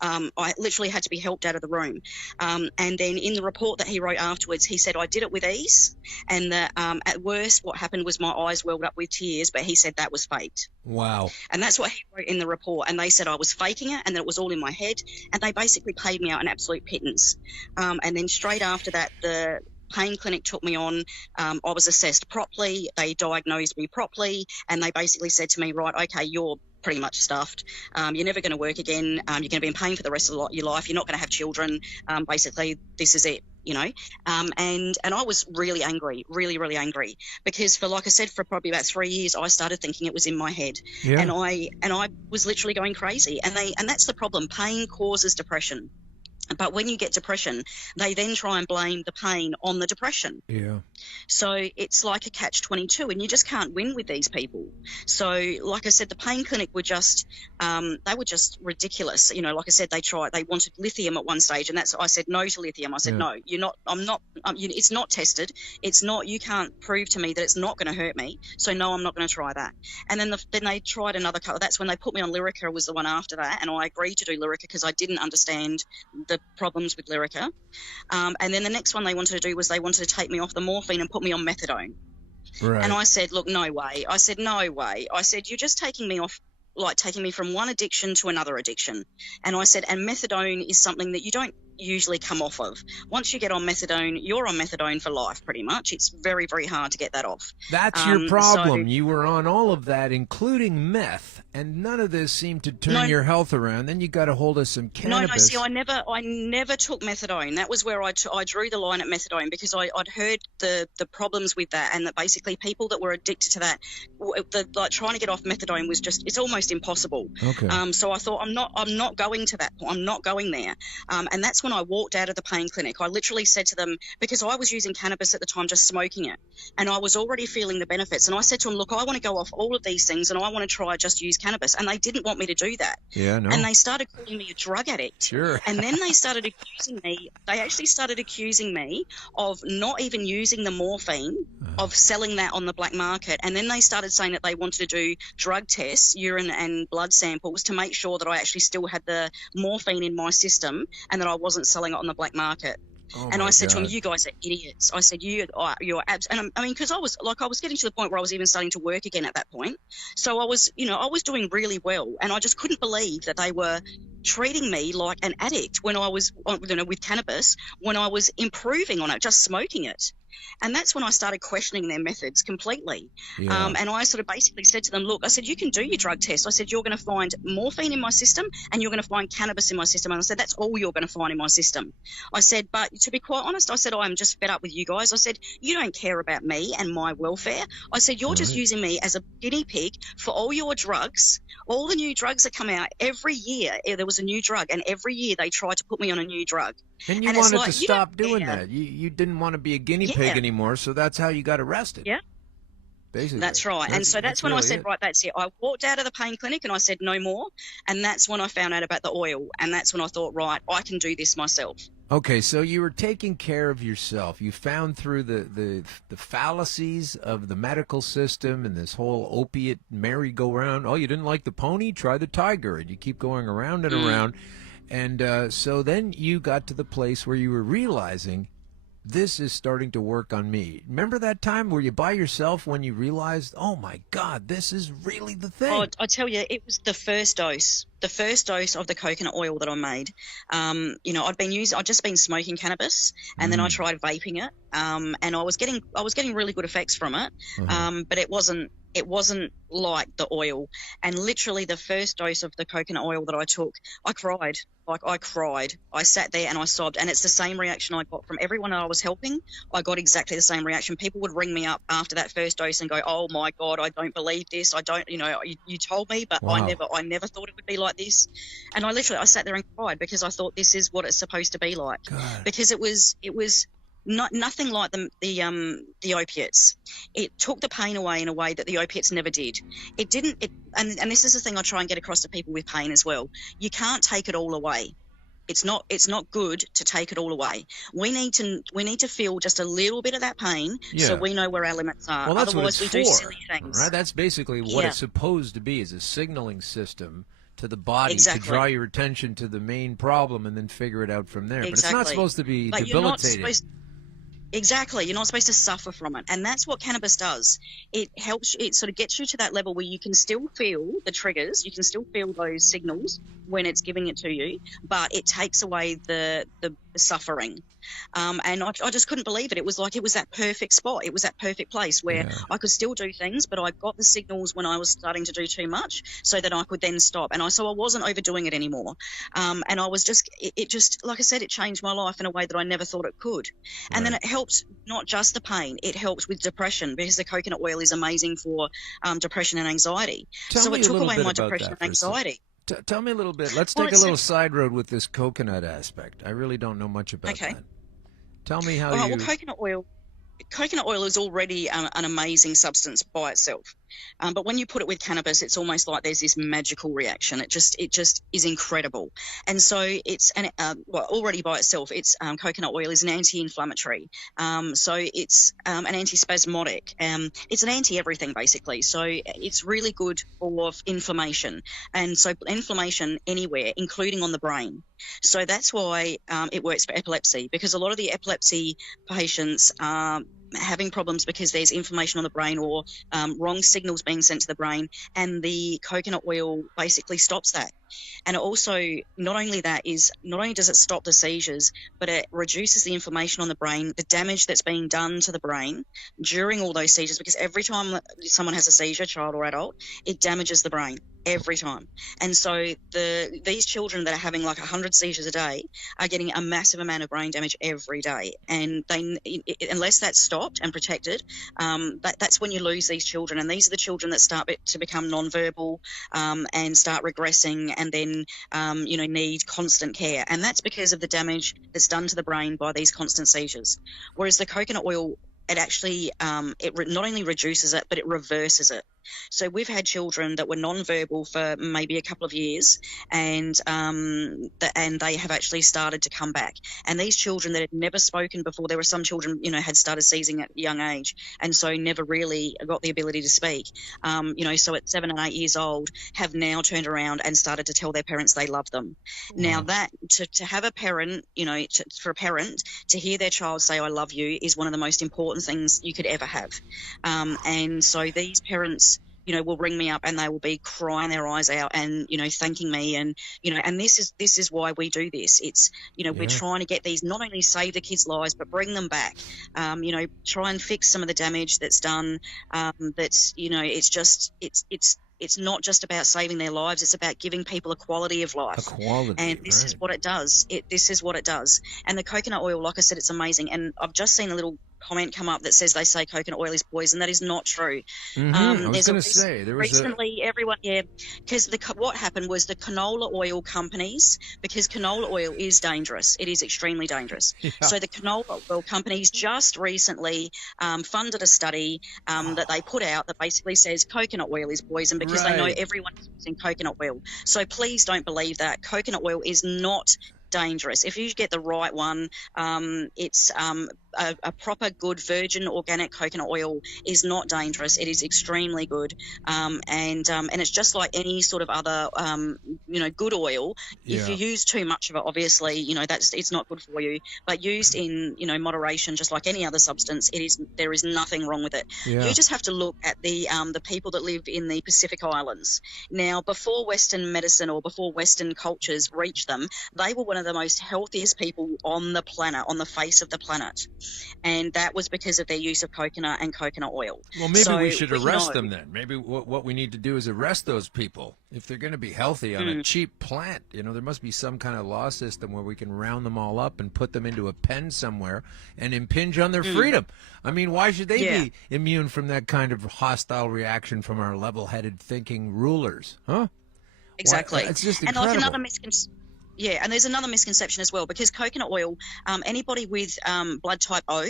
I literally had to be helped out of the room. And then in the report that he wrote afterwards, he said I did it with ease, and that at worst what happened was my eyes welled up with tears, but he said that was faked. Wow. And that's what he wrote in the report. And they said I was faking it and that it was all in my head, and they basically paid me out an absolute pittance. And then straight after that, the pain clinic took me on. I was assessed properly. They diagnosed me properly, and they basically said to me, right, okay, you're pretty much stuffed. You're never going to work again. You're going to be in pain for the rest of your life. You're not going to have children. Basically, this is it, you know. And I was really angry, really angry, because like I said, for probably about 3 years, I started thinking it was in my head, and I was literally going crazy. And that's the problem. Pain causes depression. But when you get depression, they then try and blame the pain on the depression. Yeah. So it's like a catch-22, and you just can't win with these people. So, like I said, the pain clinic were just, they were just ridiculous. You know, like I said, they wanted lithium at one stage, and I said no to lithium. I said, no, it's not tested. It's not, you can't prove to me that it's not going to hurt me. So no, I'm not going to try that. And then they tried another couple. That's when they put me on Lyrica, was the one after that. And I agreed to do Lyrica because I didn't understand the problems with Lyrica. And then the next one they wanted to do was they wanted to take me off the morphine and put me on methadone. Right. And I said, look, no way. I said, no way. I said, you're just taking me off, like taking me from one addiction to another addiction. And I said, and methadone is something that you don't usually come off of. Once you get on methadone, you're on methadone for life, pretty much. It's very, very hard to get that off. That's your problem. You were on all of that, including meth, and none of this seemed to turn your health around. Then you got a hold of some cannabis. No, see, I never took methadone. That was where I drew the line at methadone, because I'd heard the problems with that, and that basically people that were addicted to that, like trying to get off methadone was just, it's almost impossible. Okay. So I thought, I'm not going to that point. I'm not going there. And that's when I walked out of the pain clinic. I literally said to them, because I was using cannabis at the time, just smoking it, and I was already feeling the benefits. And I said to them, look, I want to go off all of these things, and I want to try just use cannabis. And they didn't want me to do that. Yeah, no. And they started calling me a drug addict. Sure. And then they started accusing me. They actually started accusing me of not even using the morphine, of selling that on the black market. And then they started saying that they wanted to do drug tests, urine and blood samples, to make sure that I actually still had the morphine in my system and that I wasn't selling it on the black market. Oh, and I said God. to him, you guys are idiots. I said, you're abs. And I mean, because I was getting to the point where I was even starting to work again at that point. So I was doing really well, and I just couldn't believe that they were treating me like an addict when I was, with cannabis, when I was improving on it, just smoking it. And that's when I started questioning their methods completely. Yeah. And I sort of basically said to them, look, I said, you can do your drug test. I said, you're going to find morphine in my system and you're going to find cannabis in my system. And I said, that's all you're going to find in my system. I said, but to be quite honest, I said, I'm just fed up with you guys. I said, you don't care about me and my welfare. I said, you're just using me as a guinea pig for all your drugs. All the new drugs that come out every year, there was a new drug, and every year they tried to put me on a new drug. And you wanted to stop doing that. You didn't want to be a guinea pig anymore, so that's how you got arrested. Yeah. Basically. That's right. And so that's when I said, right, that's it. I walked out of the pain clinic and I said, no more. And that's when I found out about the oil. And that's when I thought, right, I can do this myself. Okay, so you were taking care of yourself. You found through the fallacies of the medical system and this whole opiate merry-go-round. Oh, you didn't like the pony? Try the tiger. And you keep going around and around. And so then you got to the place where you were realizing, this is starting to work on me. Remember that time where you by yourself when you realized, oh my God, this is really the thing? Oh, I tell you, it was the first dose of the coconut oil that I made. I'd just been smoking cannabis, and then I tried vaping it, and I was getting really good effects from it, but it wasn't like the oil. And literally the first dose of the coconut oil that I took, I cried. I cried. I sat there and I sobbed. And it's the same reaction I got from everyone I was helping. I got exactly the same reaction. People would ring me up after that first dose and go, oh my God, I don't believe this. I don't, you told me, but wow. I never thought it would be like this. And I sat there and cried, because I thought this is what it's supposed to be like. God. Because it was nothing like the opiates. It took the pain away in a way that the opiates never did. It didn't. And this is the thing I try and get across to people with pain as well. You can't take it all away. It's not good to take it all away. We need to feel just a little bit of that pain, so we know where our limits are. Well, that's Otherwise, what it's we for, do silly things. right? That's basically what it's supposed to be, is a signaling system to the body to draw your attention to the main problem and then figure it out from there. But it's not supposed to be debilitating. Exactly. You're not supposed to suffer from it. And that's what cannabis does. It helps, it sort of gets you to that level where you can still feel the triggers, you can still feel those signals when it's giving it to you, but it takes away the suffering. And I just couldn't believe it. It was like it was that perfect spot. It was that perfect place where I could still do things, but I got the signals when I was starting to do too much so that I could then stop. And so I wasn't overdoing it anymore. And I was it just, like I said, it changed my life in a way that I never thought it could. And then it helped not just the pain, it helped with depression, because the coconut oil is amazing for depression and anxiety. So it took away my depression and anxiety. Tell me a little bit. Let's take a little side road with this coconut aspect. I really don't know much about that. Tell me how you... Well, coconut oil is already an amazing substance by itself. But when you put it with cannabis, it's almost like there's this magical reaction. It just is incredible. And so it's already by itself, coconut oil is an anti-inflammatory. So it's an antispasmodic. It's an anti-everything basically. So it's really good for inflammation. And so inflammation anywhere, including on the brain. So that's why it works for epilepsy, because a lot of the epilepsy patients are having problems because there's inflammation on the brain or wrong signals being sent to the brain, and the coconut oil basically stops that. And it also, not only does it stop the seizures, but it reduces the inflammation on the brain, the damage that's being done to the brain during all those seizures, because every time someone has a seizure, child or adult, it damages the brain every time. And so these children that are having like 100 seizures a day are getting a massive amount of brain damage every day. And unless that's stopped and protected, that's when you lose these children. And these are the children that start to become nonverbal and start regressing, and then need constant care. And that's because of the damage that's done to the brain by these constant seizures. Whereas the coconut oil, it actually it not only reduces it, but it reverses it. So we've had children that were non-verbal for maybe a couple of years, and they have actually started to come back. And these children that had never spoken before, there were some children, had started seizing at a young age, and so never really got the ability to speak. So at 7 and 8 years old, have now turned around and started to tell their parents they love them. Wow. Now that to have a parent, for a parent to hear their child say "I love you" is one of the most important things you could ever have. And so these parents, will ring me up and they will be crying their eyes out and, thanking me. And, and this is why we do this. It's, we're trying to get these, not only save the kids' lives, but bring them back, try and fix some of the damage that's done. It's not just about saving their lives. It's about giving people a quality of life. And this is what it does. This is what it does. And the coconut oil, like I said, it's amazing. And I've just seen a little comment come up that says they say coconut oil is poison. That is not true. I was going to say there was recently everyone because what happened was the canola oil companies, because canola oil is dangerous. It is extremely dangerous. So the canola oil companies just recently funded a study that they put out that basically says coconut oil is poison, because they know everyone is using coconut oil. So please don't believe that. Coconut oil is not dangerous. If you get the right one, it's a proper good virgin organic coconut oil is not dangerous. It is extremely good, and it's just like any sort of other good oil. If you use too much of it, obviously it's not good for you. But used in moderation, just like any other substance, there is nothing wrong with it. You just have to look at the people that live in the Pacific Islands. Now, before Western medicine or before Western cultures reached them, they were one of the most healthiest people on the planet, on the face of the planet. And that was because of their use of coconut and coconut oil. Well, maybe we should arrest them then. Maybe what we need to do is arrest those people. If they're going to be healthy on a cheap plant, there must be some kind of law system where we can round them all up and put them into a pen somewhere and impinge on their freedom. I mean, why should they be immune from that kind of hostile reaction from our level-headed thinking rulers? Huh? Exactly. It's just incredible. And like Yeah, and there's another misconception as well, because coconut oil, anybody with blood type O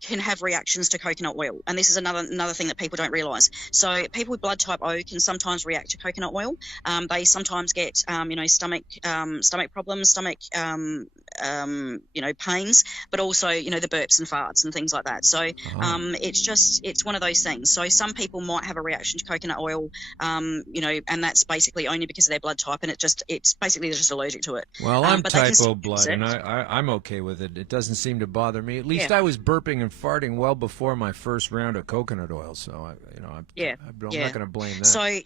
can have reactions to coconut oil, and this is another thing that people don't realise. So people with blood type O can sometimes react to coconut oil. They sometimes get stomach problems, stomach pains, but also the burps and farts and things like that. So it's one of those things. So some people might have a reaction to coconut oil, and that's basically only because of their blood type, and it's basically they're just allergic to it. Well, I'm type O blood, and I'm okay with it. It doesn't seem to bother me. At least I was burping and farting well before my first round of coconut oil, so I'm not going to blame that. So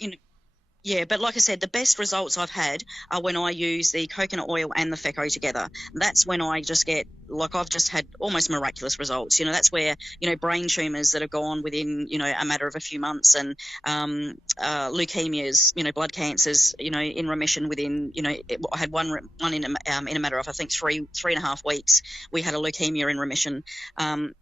yeah, but like I said, the best results I've had are when I use the coconut oil and the FECO together. That's when I just get, I've just had almost miraculous results. That's where, brain tumours that have gone within, a matter of a few months, and leukemias, blood cancers, in remission within, I had one in a matter of, I think, 3.5 weeks, we had a leukemia in remission. And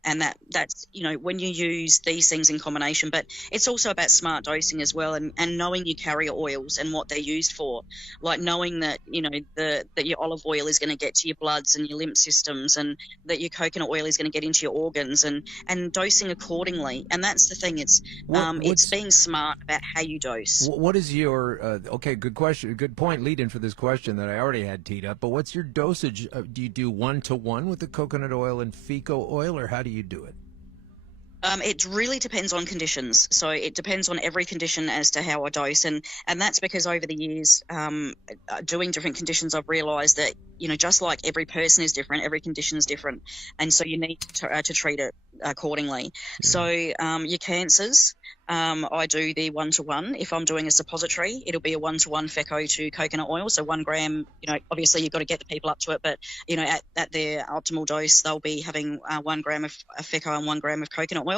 that's, when you use these things in combination, but it's also about smart dosing as well, and knowing your carrier oils and what they're used for, like knowing that that your olive oil is going to get to your bloods and your lymph systems, and that your coconut oil is going to get into your organs, and dosing accordingly. And that's the thing, it's being smart about how you dose. What is your good question, good point, lead in for this question that I already had teed up, but what's your dosage? Do you do 1-to-1 with the coconut oil and FECO oil, or how do you do it? It really depends on conditions. So it depends on every condition as to how I dose. And that's because over the years, doing different conditions, I've realised that, just like every person is different, every condition is different. And so you need to treat it accordingly. Yeah. So your cancers, I do the 1-to-1. If I'm doing a suppository, it'll be a 1-to-1 FECO to coconut oil. So 1 gram, obviously you've got to get the people up to it, but, at their optimal dose, they'll be having 1 gram of FECO and 1 gram of coconut oil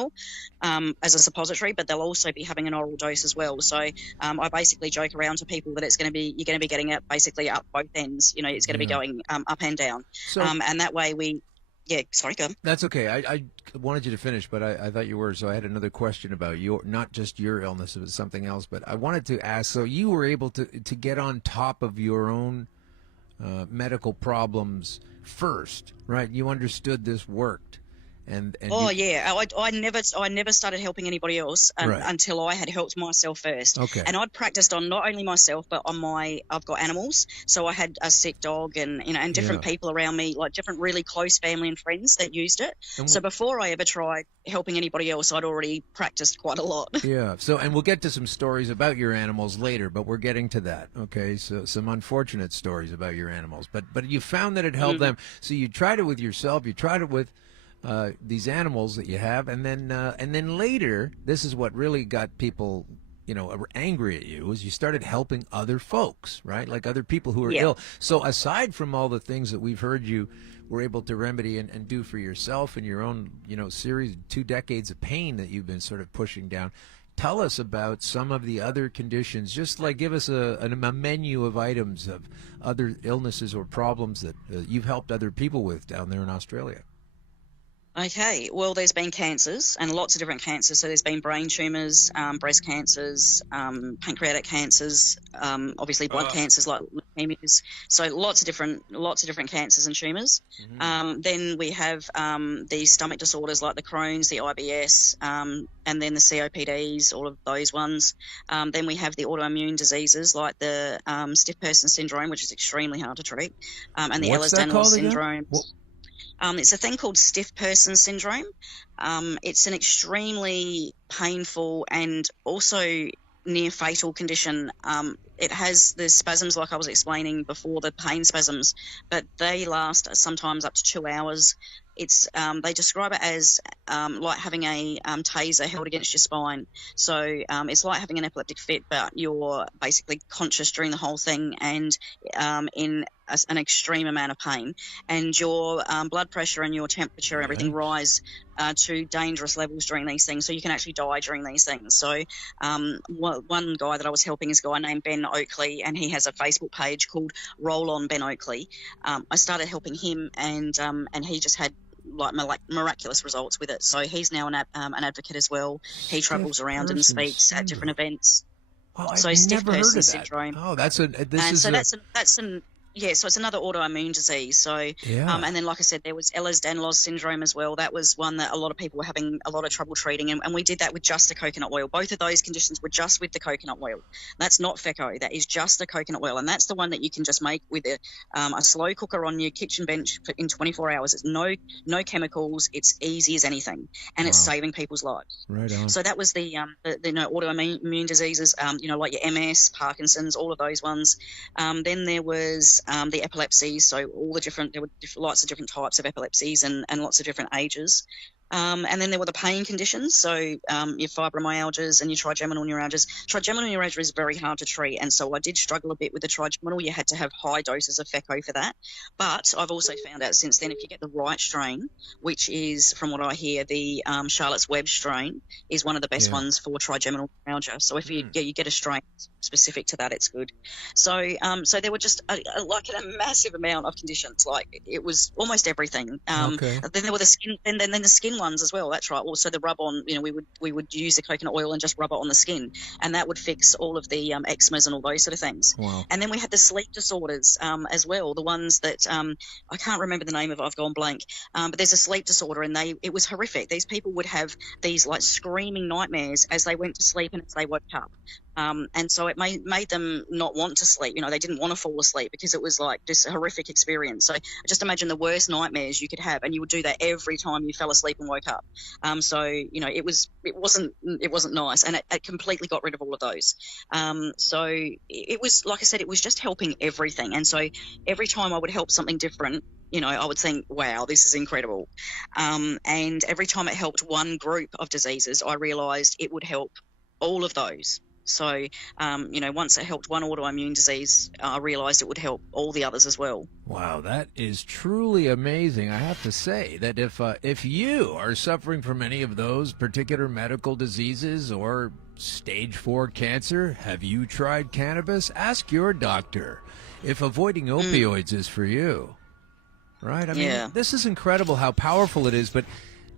as a suppository, but they'll also be having an oral dose as well. So I basically joke around to people that you're going to be getting it basically up both ends. It's going to be going up and down. So, and that way yeah, sorry, go on. That's okay. I wanted you to finish, but I thought you were, so I had another question about not just your illness, it was something else, but I wanted to ask, so you were able to get on top of your own medical problems first, right? You understood this worked. I never started helping anybody else until I had helped myself first. Okay. And I'd practiced on not only myself, but on I've got animals. So I had a sick dog and different people around me, like different really close family and friends that used it. So before I ever tried helping anybody else, I'd already practiced quite a lot. Yeah. So, and we'll get to some stories about your animals later, but we're getting to that. Okay. So some unfortunate stories about your animals, but you found that it helped them. So you tried it with yourself, you tried it with these animals that you have, and then later, this is what really got people, angry at you, is you started helping other folks, right? Like other people who are ill. So aside from all the things that we've heard you were able to remedy and do for yourself and your own, series, 2 decades of pain that you've been sort of pushing down, tell us about some of the other conditions. Just like give us a menu of items of other illnesses or problems that you've helped other people with down there in Australia. Okay, well, there's been cancers, and lots of different cancers. So there's been brain tumours, breast cancers, pancreatic cancers, obviously blood cancers like leukemias. So lots of different cancers and tumours. Then we have the stomach disorders like the Crohn's, the IBS, and then the COPDs, all of those ones. Then we have the autoimmune diseases like the stiff person syndrome, which is extremely hard to treat, and the Ehlers-Danlos syndrome. It's a thing called stiff person syndrome. It's an extremely painful and also near fatal condition. It has the spasms like I was explaining before, the pain spasms, but they last sometimes up to 2 hours. It's they describe it as like having a taser held against your spine. So it's like having an epileptic fit, but you're basically conscious during the whole thing and in an extreme amount of pain. And your blood pressure and your temperature and everything rise to dangerous levels during these things. So you can actually die during these things. So one guy that I was helping is a guy named Ben Oakley, and he has a Facebook page called Roll On Ben Oakley. I started helping him, and he just had like miraculous results with it. So he's now an advocate as well. He travels around and speaks at different events. Oh, so stiff person syndrome. Oh, that's Yeah, so it's another autoimmune disease. So, and then, like I said, there was Ehlers-Danlos syndrome as well. That was one that a lot of people were having a lot of trouble treating, and we did that with just the coconut oil. Both of those conditions were just with the coconut oil. That's not FECO. That is just the coconut oil, and that's the one that you can just make with a slow cooker on your kitchen bench in 24 hours. It's no chemicals. It's easy as anything, and it's saving people's lives. Right on. So that was the autoimmune diseases, like your MS, Parkinson's, all of those ones. Then there was the epilepsies, so there were lots of different types of epilepsies and lots of different ages. And then there were the pain conditions, so your fibromyalgias and your trigeminal neuralgias. Trigeminal neuralgia is very hard to treat, and so I did struggle a bit with the trigeminal. You had to have high doses of FECO for that. But I've also found out since then, if you get the right strain, which is, from what I hear, the Charlotte's Web strain, is one of the best ones for trigeminal neuralgia. So if you get a strain specific to that, it's good. So there were just a massive amount of conditions. Like, it was almost everything. Then there were the skin, and then the skin ones as well. That's right. Also the rub on, we would use the coconut oil and just rub it on the skin, and that would fix all of the eczemas and all those sort of things. Wow. And then we had the sleep disorders as well, the ones that I can't remember the name of it, I've gone blank, but there's a sleep disorder, and it was horrific. These people would have these like screaming nightmares as they went to sleep and as they woke up. And so it made them not want to sleep. They didn't want to fall asleep because it was like this horrific experience. So just imagine the worst nightmares you could have, and you would do that every time you fell asleep and woke up. So it wasn't nice, and it completely got rid of all of those. So it was, like I said, it was just helping everything. And so every time I would help something different, I would think, wow, this is incredible. And every time it helped one group of diseases, I realised it would help all of those. So, once it helped one autoimmune disease, I realised it would help all the others as well. Wow, that is truly amazing. I have to say that if you are suffering from any of those particular medical diseases or stage 4 cancer, have you tried cannabis? Ask your doctor if avoiding opioids is for you. Right? I mean, this is incredible how powerful it is, but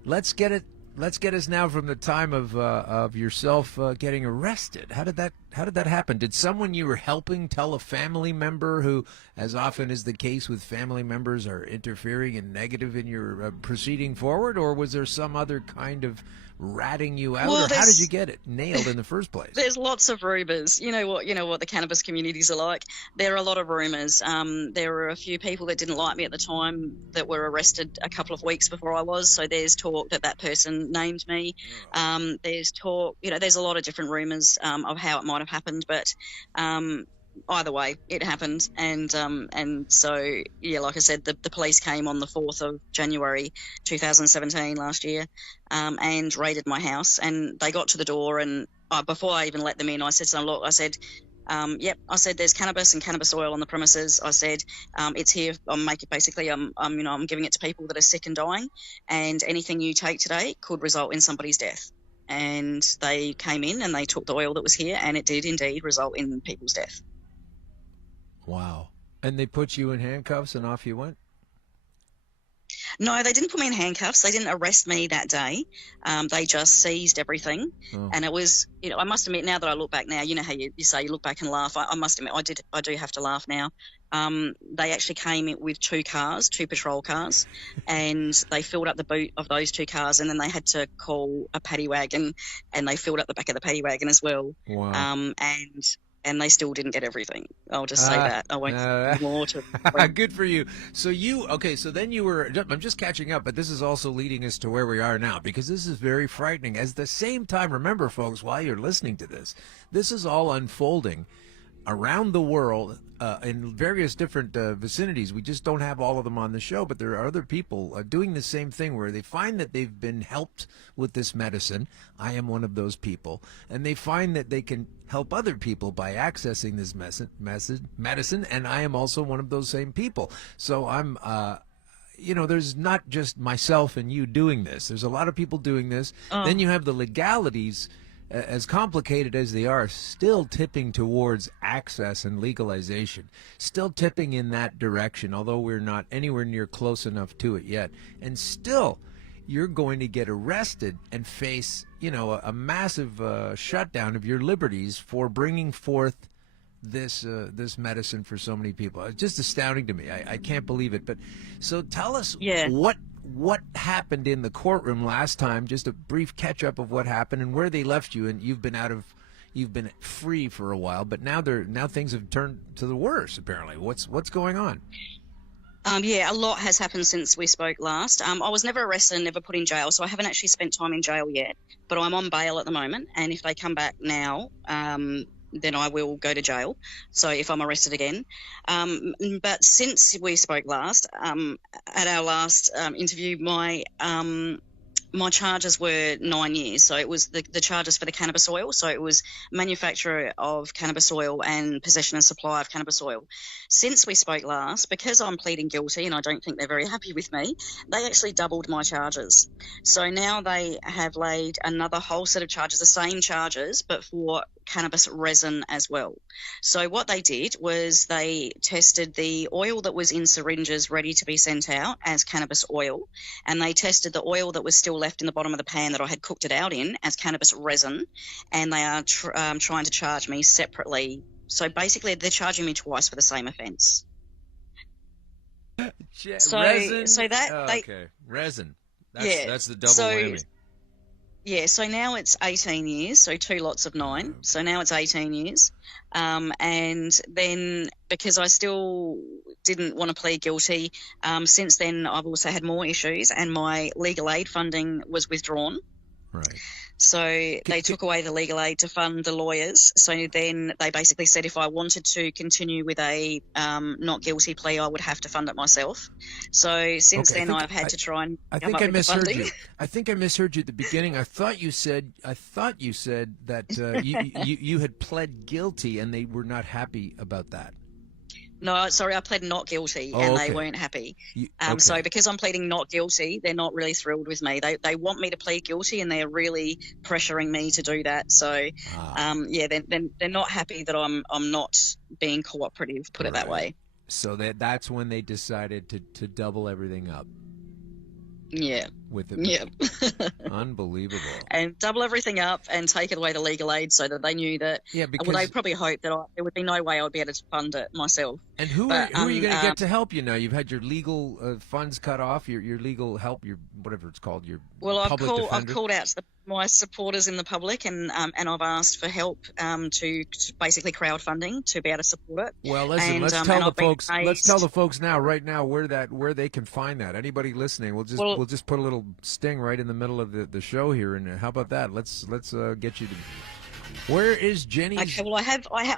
let's get us now from the time of yourself getting arrested. How did that happen? Did someone you were helping tell a family member who, as often is the case with family members, are interfering and negative in your proceeding forward, or was there some other kind of ratting you out, or how did you get it nailed in the first place? There's lots of rumours. You know what the cannabis communities are like. There are a lot of rumours. There were a few people that didn't like me at the time that were arrested a couple of weeks before I was. So there's talk that person named me. There's talk. There's a lot of different rumours of how it might have happened, but either way, it happened. And so, like I said, the police came on the 4th of January 2017 last year and raided my house, and they got to the door, and before I even let them in, I said to them, look, I said, I said, there's cannabis and cannabis oil on the premises. I said, it's here. I'm giving it to people that are sick and dying, and anything you take today could result in somebody's death. And they came in and they took the oil that was here, and it did indeed result in people's death. Wow. And they put you in handcuffs and off you went? No, they didn't put me in handcuffs. They didn't arrest me that day. They just seized everything. And it was, I must admit, now that I look back now, how you say you look back and laugh. I must admit, I do have to laugh now. They actually came in with 2 patrol cars, and they filled up the boot of those 2 cars, and then they had to call a paddy wagon, and they filled up the back of the paddy wagon as well. Wow. And they still didn't get everything. I'll just say that. I won't say more to Good for you. So then you were, I'm just catching up, but this is also leading us to where we are now, because this is very frightening. At the same time, remember, folks, while you're listening to this is all unfolding around the world in various different vicinities. We just don't have all of them on the show, but there are other people doing the same thing where they find that they've been helped with this medicine. I am one of those people. And they find that they can help other people by accessing this medicine, and I am also one of those same people. So I'm there's not just myself and you doing this. There's a lot of people doing this. Then you have the legalities, as complicated as they are, still tipping towards access and legalization, still tipping in that direction, although we're not anywhere near close enough to it yet. And still, you're going to get arrested and face, a massive shutdown of your liberties for bringing forth this medicine for so many people. It's just astounding to me. I can't believe it. But so tell us what happened in the courtroom last time. Just a brief catch up of what happened and where they left you. And you've been free for a while, but now things have turned to the worse. Apparently, what's going on? Yeah, a lot has happened since we spoke last. I was never arrested and never put in jail, so I haven't actually spent time in jail yet. But I'm on bail at the moment, and if they come back now, then I will go to jail. So if I'm arrested again. But since we spoke last, at our last interview, my charges were 9 years. So it was the charges for the cannabis oil. So it was manufacture of cannabis oil and possession and supply of cannabis oil. Since we spoke last, because I'm pleading guilty and I don't think they're very happy with me, they actually doubled my charges. So now they have laid another whole set of charges, the same charges, but for cannabis resin as well. So what they did was they tested the oil that was in syringes ready to be sent out as cannabis oil, and they tested the oil that was still left in the bottom of the pan that I had cooked it out in as cannabis resin, and they are trying to charge me separately. So basically they're charging me twice for the same offence. Resin? Resin. That's the double whammy. Yeah, so now it's 18 years, so 2 lots of 9. So now it's 18 years. And then because I still didn't want to plead guilty, since then I've also had more issues and my legal aid funding was withdrawn. Right. So they took away the legal aid to fund the lawyers. So then they basically said if I wanted to continue with a not guilty plea, I would have to fund it myself. So since then I've had to try and come up with the funding. I think I misheard you at the beginning. I thought you said that you had pled guilty and they were not happy about that. No, sorry, I pled not guilty and they weren't happy. So because I'm pleading not guilty, they're not really thrilled with me. They want me to plead guilty and they're really pressuring me to do that. So, they're not happy that I'm not being cooperative, put it that way. So that's when they decided to double everything up. Yeah. With it. Yeah. Unbelievable. And double everything up and take away the legal aid so that they knew that. Yeah, because they probably hoped that there would be no way I would be able to fund it myself. And who are you going to get to help you now? You've had your legal funds cut off, your legal help, your whatever it's called, your public defender. I've called out to my supporters in the public and I've asked for help to basically crowdfunding to be able to support it. Well, listen, let's tell the folks now, right now, where they can find that. Anybody listening, we'll just put a little sting right in the middle of the show here, and how about that? Let's get you to. Where is Jenny's? Okay, well,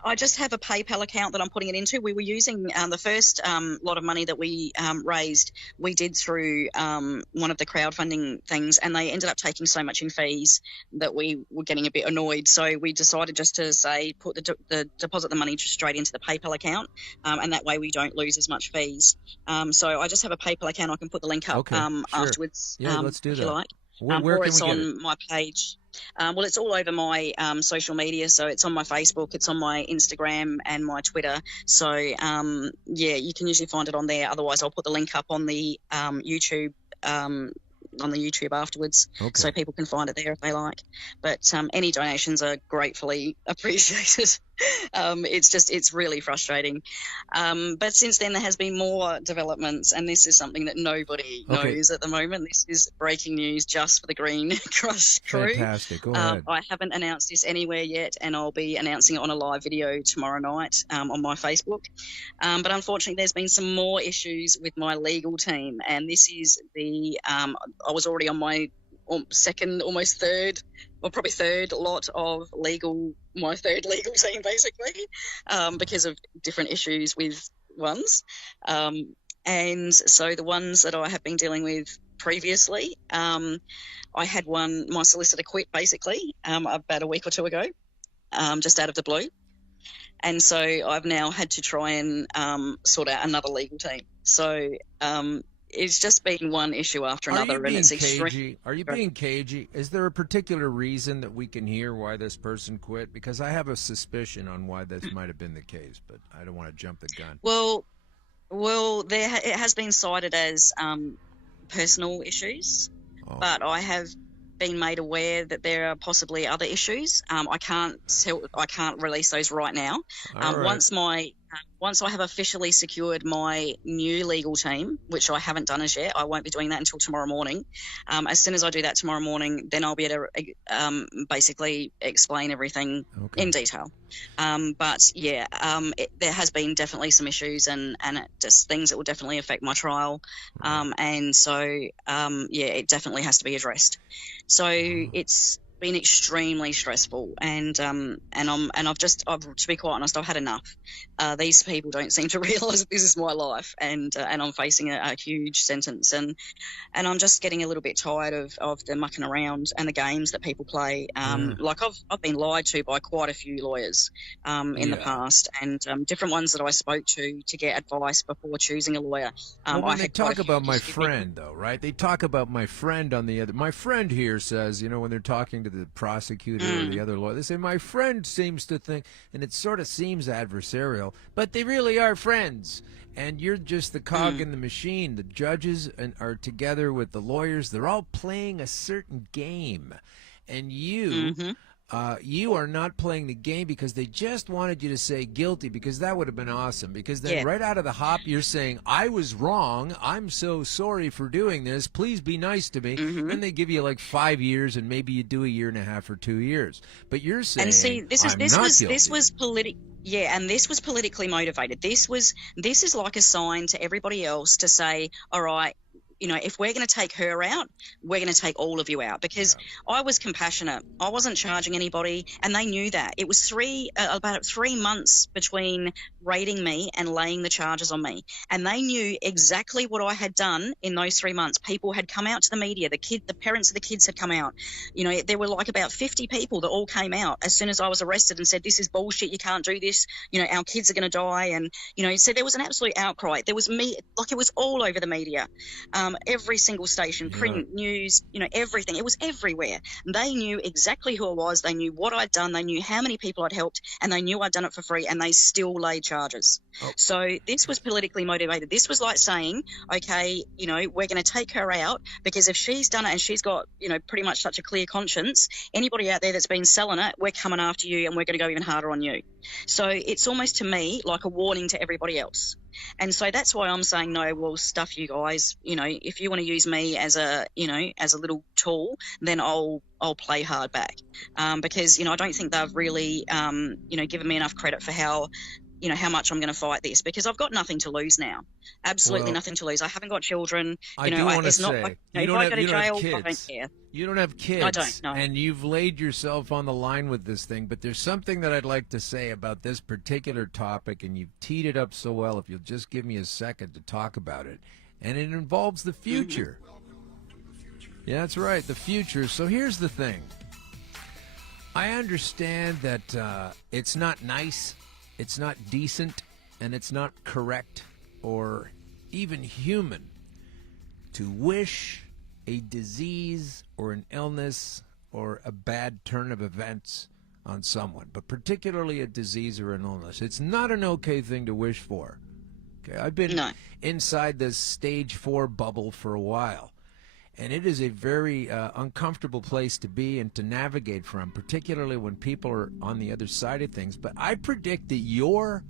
I just have a PayPal account that I'm putting it into. We were using the first lot of money that we raised. We did through one of the crowdfunding things, and they ended up taking so much in fees that we were getting a bit annoyed. So we decided just to say put the deposit the money just straight into the PayPal account, and that way we don't lose as much fees. So I just have a PayPal account. I can put the link up afterwards. Yeah, let's do if that. you like. Where or can it's we get on it? my page. Well, it's all over my social media. So it's on my Facebook, it's on my Instagram and my Twitter. So, you can usually find it on there. Otherwise, I'll put the link up on the YouTube afterwards, so people can find it there if they like. But any donations are gratefully appreciated. It's really frustrating. But since then, there has been more developments, and this is something that nobody knows at the moment. This is breaking news just for the Green Crush crew. Fantastic. Go ahead. I haven't announced this anywhere yet, and I'll be announcing it on a live video tomorrow night on my Facebook. But unfortunately, there's been some more issues with my legal team, and this is I was already on my second, almost third, or probably third lot of my third legal team, basically, because of different issues with ones. And so the ones that I have been dealing with previously, I had my solicitor quit, basically, about a week or two ago, just out of the blue. And so I've now had to try and sort out another legal team. So it's just been one issue after another. Are you being cagey? Is there a particular reason that we can hear why this person quit? Because I have a suspicion on why this might have been the case, but I don't want to jump the gun. Well, it has been cited as personal issues, but I have been made aware that there are possibly other issues. I can't release those right now. All right. Once I have officially secured my new legal team, which I haven't done as yet, I won't be doing that until tomorrow morning. As soon as I do that tomorrow morning, then I'll be able to basically explain everything in detail. But yeah, there has been definitely some issues and just things that will definitely affect my trial. And so, it definitely has to be addressed. So it's been extremely stressful, and I've to be quite honest, I've had enough. These people don't seem to realise that this is my life, and I'm facing a huge sentence, and I'm just getting a little bit tired of the mucking around and the games that people play. Like I've been lied to by quite a few lawyers in the past, and different ones that I spoke to get advice before choosing a lawyer. Well, when they talk about my friend, though, right? They talk about my friend on the other. My friend here says, when they're talking to the prosecutor or the other lawyer, they say my friend seems to think, and it sort of seems adversarial, but they really are friends. And you're just the cog in the machine. The judges are together with the lawyers. They're all playing a certain game, and you. You are not playing the game because they just wanted you to say guilty, because that would have been awesome. Because then right out of the hop, you're saying, I was wrong. I'm so sorry for doing this. Please be nice to me. And they give you like 5 years, and maybe you do a year and a half or 2 years. But you're saying, and see, this was political. Yeah, and this was politically motivated. This is like a sign to everybody else to say, all right, if we're going to take her out, we're going to take all of you out, because I was compassionate. I wasn't charging anybody, and they knew that. It was about 3 months between raiding me and laying the charges on me, and they knew exactly what I had done in those 3 months. People had come out to the media. The parents of the kids had come out. There were like about 50 people that all came out as soon as I was arrested and said, this is bullshit. You can't do this. Our kids are going to die. And, so there was an absolute outcry. There was me, like it was all over the media. Every single station, print, news, everything. It was everywhere. They knew exactly who I was. They knew what I'd done. They knew how many people I'd helped, and they knew I'd done it for free, and they still laid charges. So this was politically motivated. This was like saying, okay, we're going to take her out, because if she's done it and she's got, pretty much such a clear conscience, anybody out there that's been selling it, we're coming after you, and we're going to go even harder on you. So it's almost to me like a warning to everybody else. And so that's why I'm saying, no, well, stuff you guys. If you want to use me as a little tool, then I'll play hard back, because I don't think they've really given me enough credit for how much I'm going to fight this, because I've got nothing to lose now. Absolutely nothing to lose. I haven't got children. It's not like, if I go to jail, I don't care. You don't have kids. I don't, no. And you've laid yourself on the line with this thing. But there's something that I'd like to say about this particular topic, and you've teed it up so well. If you'll just give me a second to talk about it. And it involves the future. Yeah, that's right, the future. So here's the thing. I understand that it's not nice, it's not decent, and it's not correct or even human to wish a disease or an illness or a bad turn of events on someone, but particularly a disease or an illness. It's not an okay thing to wish for. Okay, I've been inside this stage 4 bubble for a while, and it is a very uncomfortable place to be and to navigate from, particularly when people are on the other side of things. But I predict that your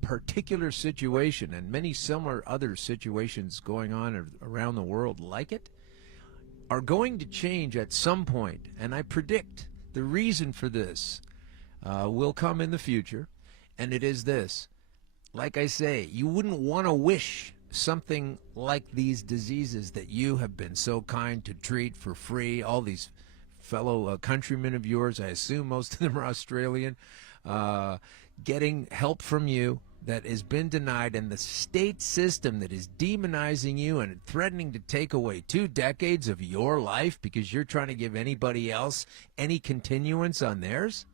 particular situation, and many similar other situations going on around the world like it, are going to change at some point. And I predict the reason for this will come in the future, and it is this. Like I say, you wouldn't want to wish something like these diseases that you have been so kind to treat for free. All these fellow countrymen of yours, I assume most of them are Australian, getting help from you that has been denied, and the state system that is demonizing you and threatening to take away 2 decades of your life because you're trying to give anybody else any continuance on theirs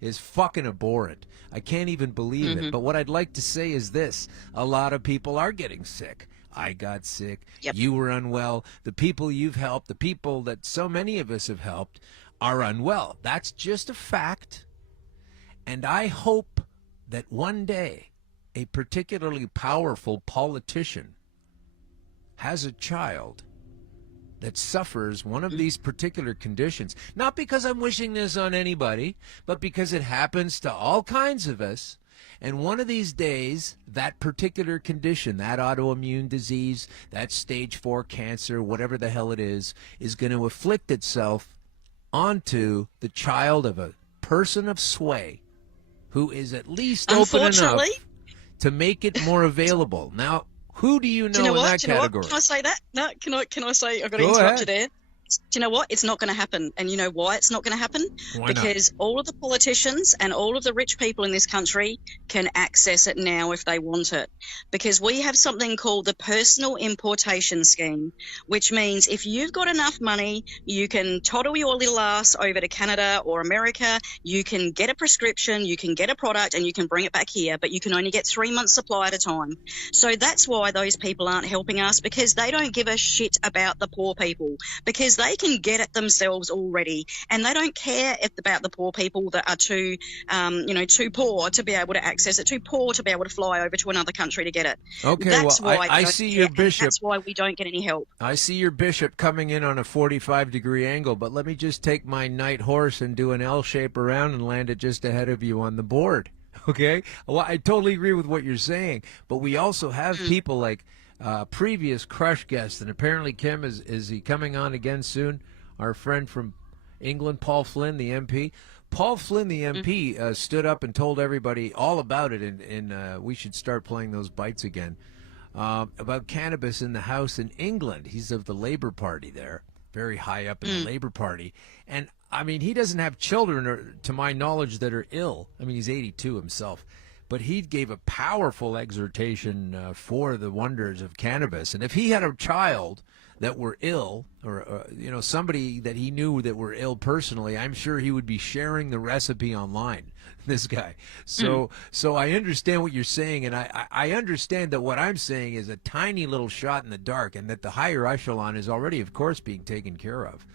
is fucking abhorrent. I can't even believe it. But what I'd like to say is this. A lot of people are getting sick. I got sick. You were unwell. The people you've helped, the people that so many of us have helped, are unwell. That's just a fact. And I hope that one day a particularly powerful politician has a child that suffers one of these particular conditions, not because I'm wishing this on anybody, but because it happens to all kinds of us. And one of these days, that particular condition, that autoimmune disease, that stage 4 cancer, whatever the hell it is going to afflict itself onto the child of a person of sway who is at least open enough to make it more available. Now, who do you know, in that category? Can I say that? No, can I say, I've got to interrupt you there. Do you know what? It's not going to happen. And you know why it's not going to happen? Because all of the politicians and all of the rich people in this country can access it now if they want it. Because we have something called the personal importation scheme, which means if you've got enough money, you can toddle your little ass over to Canada or America, you can get a prescription, you can get a product, and you can bring it back here, but you can only get 3 months supply at a time. So that's why those people aren't helping us, because they don't give a shit about the poor people, because they can get it themselves already, and they don't care about the poor people that are too poor to be able to access it, too poor to be able to fly over to another country to get it. Okay, that's well, why I see your bishop. That's why we don't get any help. I see your bishop coming in on a 45-degree angle, but let me just take my night horse and do an L shape around and land it just ahead of you on the board. Okay? Well, I totally agree with what you're saying, but we also have people like previous Crush guest, and apparently, Kim, is he coming on again soon? Our friend from England, Paul Flynn, the MP. Paul Flynn, the MP, stood up and told everybody all about it, and we should start playing those bites again, about cannabis in the House in England. He's of the Labour Party there, very high up in the Labour Party. And, I mean, he doesn't have children, to my knowledge, that are ill. I mean, he's 82 himself. But he gave a powerful exhortation for the wonders of cannabis. And if he had a child that were ill, or somebody that he knew that were ill personally, I'm sure he would be sharing the recipe online, this guy. So I understand what you're saying, and I understand that what I'm saying is a tiny little shot in the dark, and that the higher echelon is already, of course, being taken care of.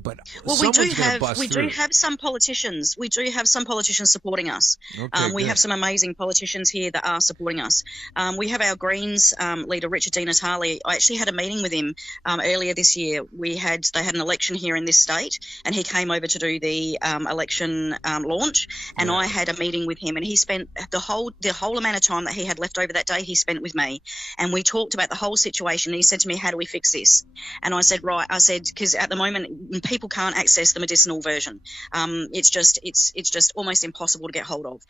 But we do have some politicians. We do have some politicians supporting us. Okay, we have some amazing politicians here that are supporting us. We have our Greens leader, Richard Di Natale. I actually had a meeting with him earlier this year. They had an election here in this state, and he came over to do the election launch. And I had a meeting with him, and he spent the whole amount of time that he had left over that day. He spent with me, and we talked about the whole situation. And he said to me, "How do we fix this?" And I said, "Right." I said, because at the moment, people can't access the medicinal version. It's just almost impossible to get hold of.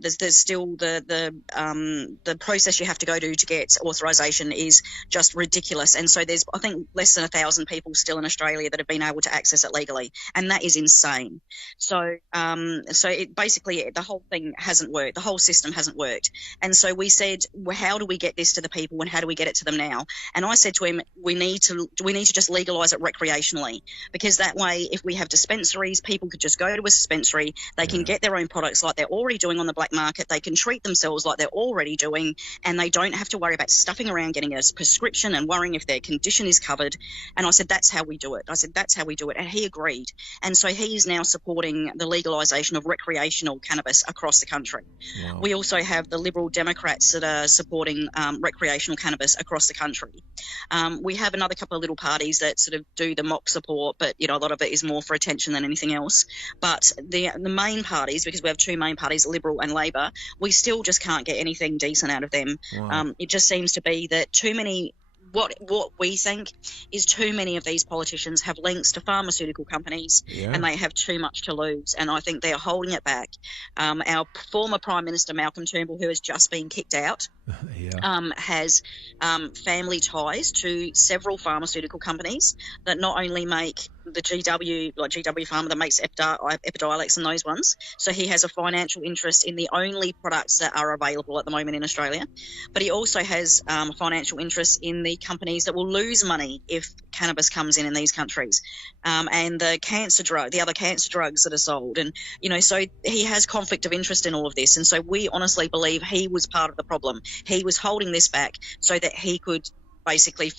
There's still the process you have to go to get authorization is just ridiculous. And so there's, I think, less than 1,000 people still in Australia that have been able to access it legally, and that is insane. So it basically, the whole thing hasn't worked. The whole system hasn't worked. And so we said, well, how do we get this to the people, and how do we get it to them now? And I said to him, we need to just legalize it recreationally. Because that way, if we have dispensaries, people could just go to a dispensary. They can get their own products like they're already doing on the black market. They can treat themselves like they're already doing, and they don't have to worry about stuffing around getting a prescription and worrying if their condition is covered. And I said, that's how we do it. And he agreed. And so he is now supporting the legalization of recreational cannabis across the country. Wow. We also have the Liberal Democrats that are supporting recreational cannabis across the country. We have another couple of little parties that sort of do the mock support, but a lot of it is more for attention than anything else. But the main parties, because we have two main parties, Liberal and Labor, we still just can't get anything decent out of them. Wow. It just seems to be that too many. What we think is too many of these politicians have links to pharmaceutical companies, and they have too much to lose, and I think they're holding it back. Our former Prime Minister, Malcolm Turnbull, who has just been kicked out, has family ties to several pharmaceutical companies that not only make the GW Pharma that makes Epidiolex and those ones. So he has a financial interest in the only products that are available at the moment in Australia. But he also has a financial interest in the companies that will lose money if cannabis comes in these countries, and the other cancer drugs that are sold. And, so he has conflict of interest in all of this. And so we honestly believe he was part of the problem. He was holding this back so that he could basically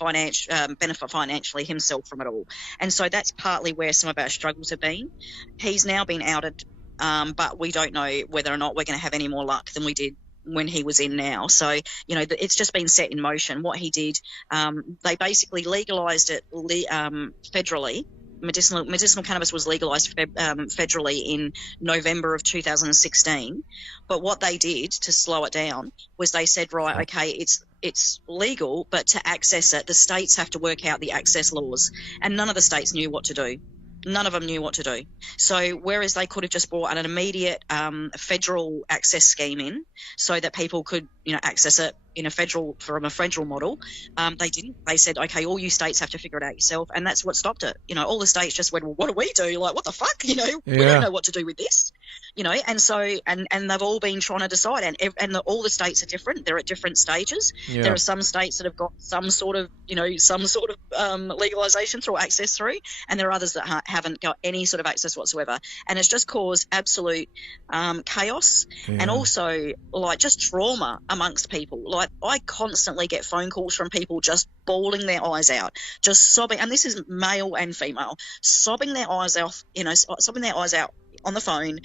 benefit financially himself from it all. And so that's partly where some of our struggles have been. He's now been outed, but we don't know whether or not we're going to have any more luck than we did when he was in now. So, you know, it's just been set in motion. What he did, they basically legalised it federally. Medicinal cannabis was legalised federally in November of 2016. But what they did to slow it down was they said, right, okay, it's legal, but to access it, the states have to work out the access laws. And none of the states knew what to do. None of them knew what to do. So whereas they could have just brought an immediate federal access scheme in so that people could, you know, access it from a federal model, they didn't. They said, okay, all you states have to figure it out yourself, and that's what stopped it. You know, all the states just went, well, what do we do? Like, what the fuck? You know, we don't know what to do with this. You know, and so and they've all been trying to decide, and all the states are different. They're at different stages. Yeah. There are some states that have got some sort of legalization through access through, and there are others that haven't got any sort of access whatsoever, and it's just caused absolute chaos and also like just trauma amongst people. Like, I constantly get phone calls from people just bawling their eyes out, just sobbing, and this is male and female, sobbing their eyes out, sobbing their eyes out on the phone,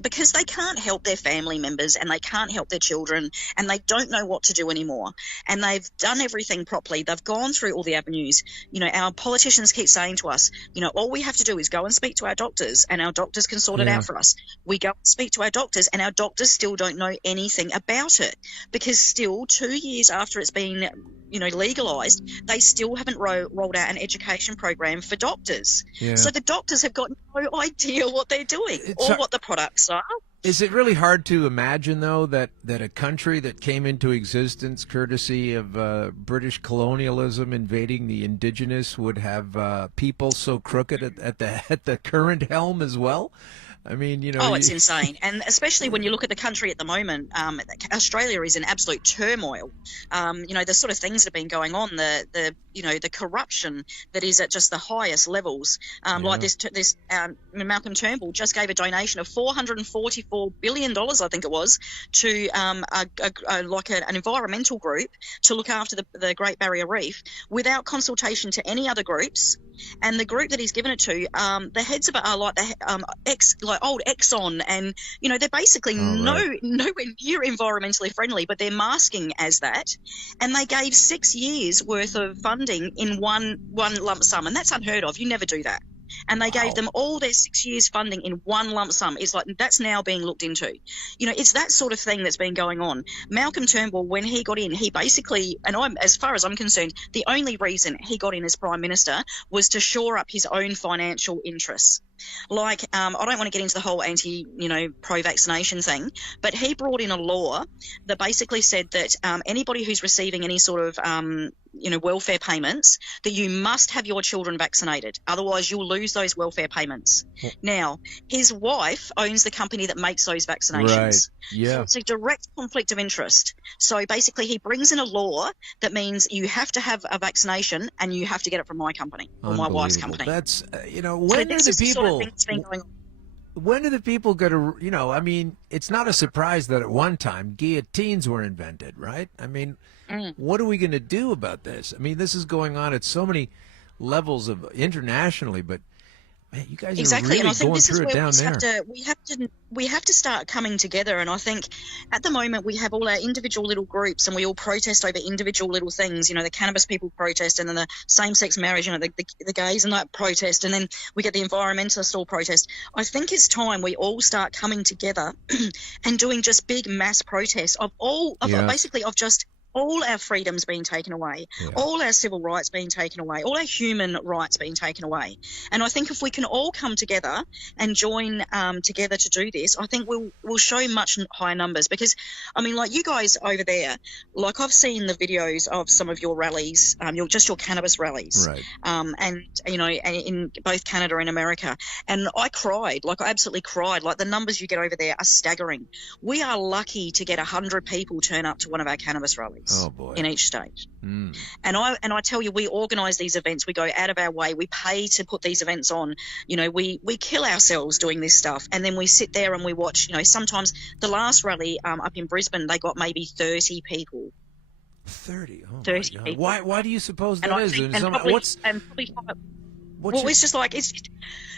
because they can't help their family members and they can't help their children and they don't know what to do anymore. And they've done everything properly. They've gone through all the avenues. You know, our politicians keep saying to us, you know, all we have to do is go and speak to our doctors and our doctors can sort it out for us. We go and speak to our doctors and our doctors still don't know anything about it, because still 2 years after it's been, you know, legalised, they still haven't rolled out an education program for doctors. Yeah. So the doctors have got no idea what they're doing or what the products are. Is it really hard to imagine, though, that a country that came into existence courtesy of British colonialism invading the indigenous would have people so crooked at the current helm as well? I mean, you know. Oh, it's insane. And especially when you look at the country at the moment, Australia is in absolute turmoil. You know, the sort of things that have been going on, the corruption that is at just the highest levels. Like this Malcolm Turnbull just gave a donation of $444 billion, I think it was, to an environmental group to look after the Great Barrier Reef without consultation to any other groups. And the group that he's given it to, the heads of it are like old Exxon, and you know, they're basically nowhere near environmentally friendly, but they're masking as that. And they gave 6 years worth of funding in one lump sum, and that's unheard of. You never do that. And they gave them all their 6 years funding in one lump sum. It's like, that's now being looked into. You know, it's that sort of thing that's been going on. Malcolm Turnbull, when he got in, he basically, as far as I'm concerned, the only reason he got in as Prime Minister was to shore up his own financial interests. Like, I don't want to get into the whole pro-vaccination thing, but he brought in a law that basically said that anybody who's receiving any sort of welfare payments, that you must have your children vaccinated. Otherwise, you'll lose those welfare payments. Now, his wife owns the company that makes those vaccinations. Right. Yeah. So it's a direct conflict of interest. So basically, he brings in a law that means you have to have a vaccination and you have to get it from my company or my wife's company. That's, when do the people... When do the people go to, I mean, it's not a surprise that at one time guillotines were invented, right? I mean, what are we going to do about this? I mean, this is going on at so many levels of internationally, but man, you guys are really and I think going this through is it where down there. We have to start coming together. And I think at the moment we have all our individual little groups and we all protest over individual little things. You know, the cannabis people protest, and then the same-sex marriage, the gays and that protest, and then we get the environmentalists all protest. I think it's time we all start coming together and doing just big mass protests of just all our freedoms being taken away, all our civil rights being taken away, all our human rights being taken away. And I think if we can all come together and join together to do this, I think we'll show much higher numbers. Because, I mean, like you guys over there, like I've seen the videos of some of your rallies, your cannabis rallies, right. And in both Canada and America. And I cried, I absolutely cried. Like the numbers you get over there are staggering. We are lucky to get 100 people turn up to one of our cannabis rallies. Oh boy. In each state. And I tell you, we organise these events. We go out of our way. We pay to put these events on. You know, we kill ourselves doing this stuff, and then we sit there and we watch. You know, sometimes the last rally up in Brisbane, they got maybe 30 people. 30. Oh 30 my God. people. Why do you suppose that is? It's just like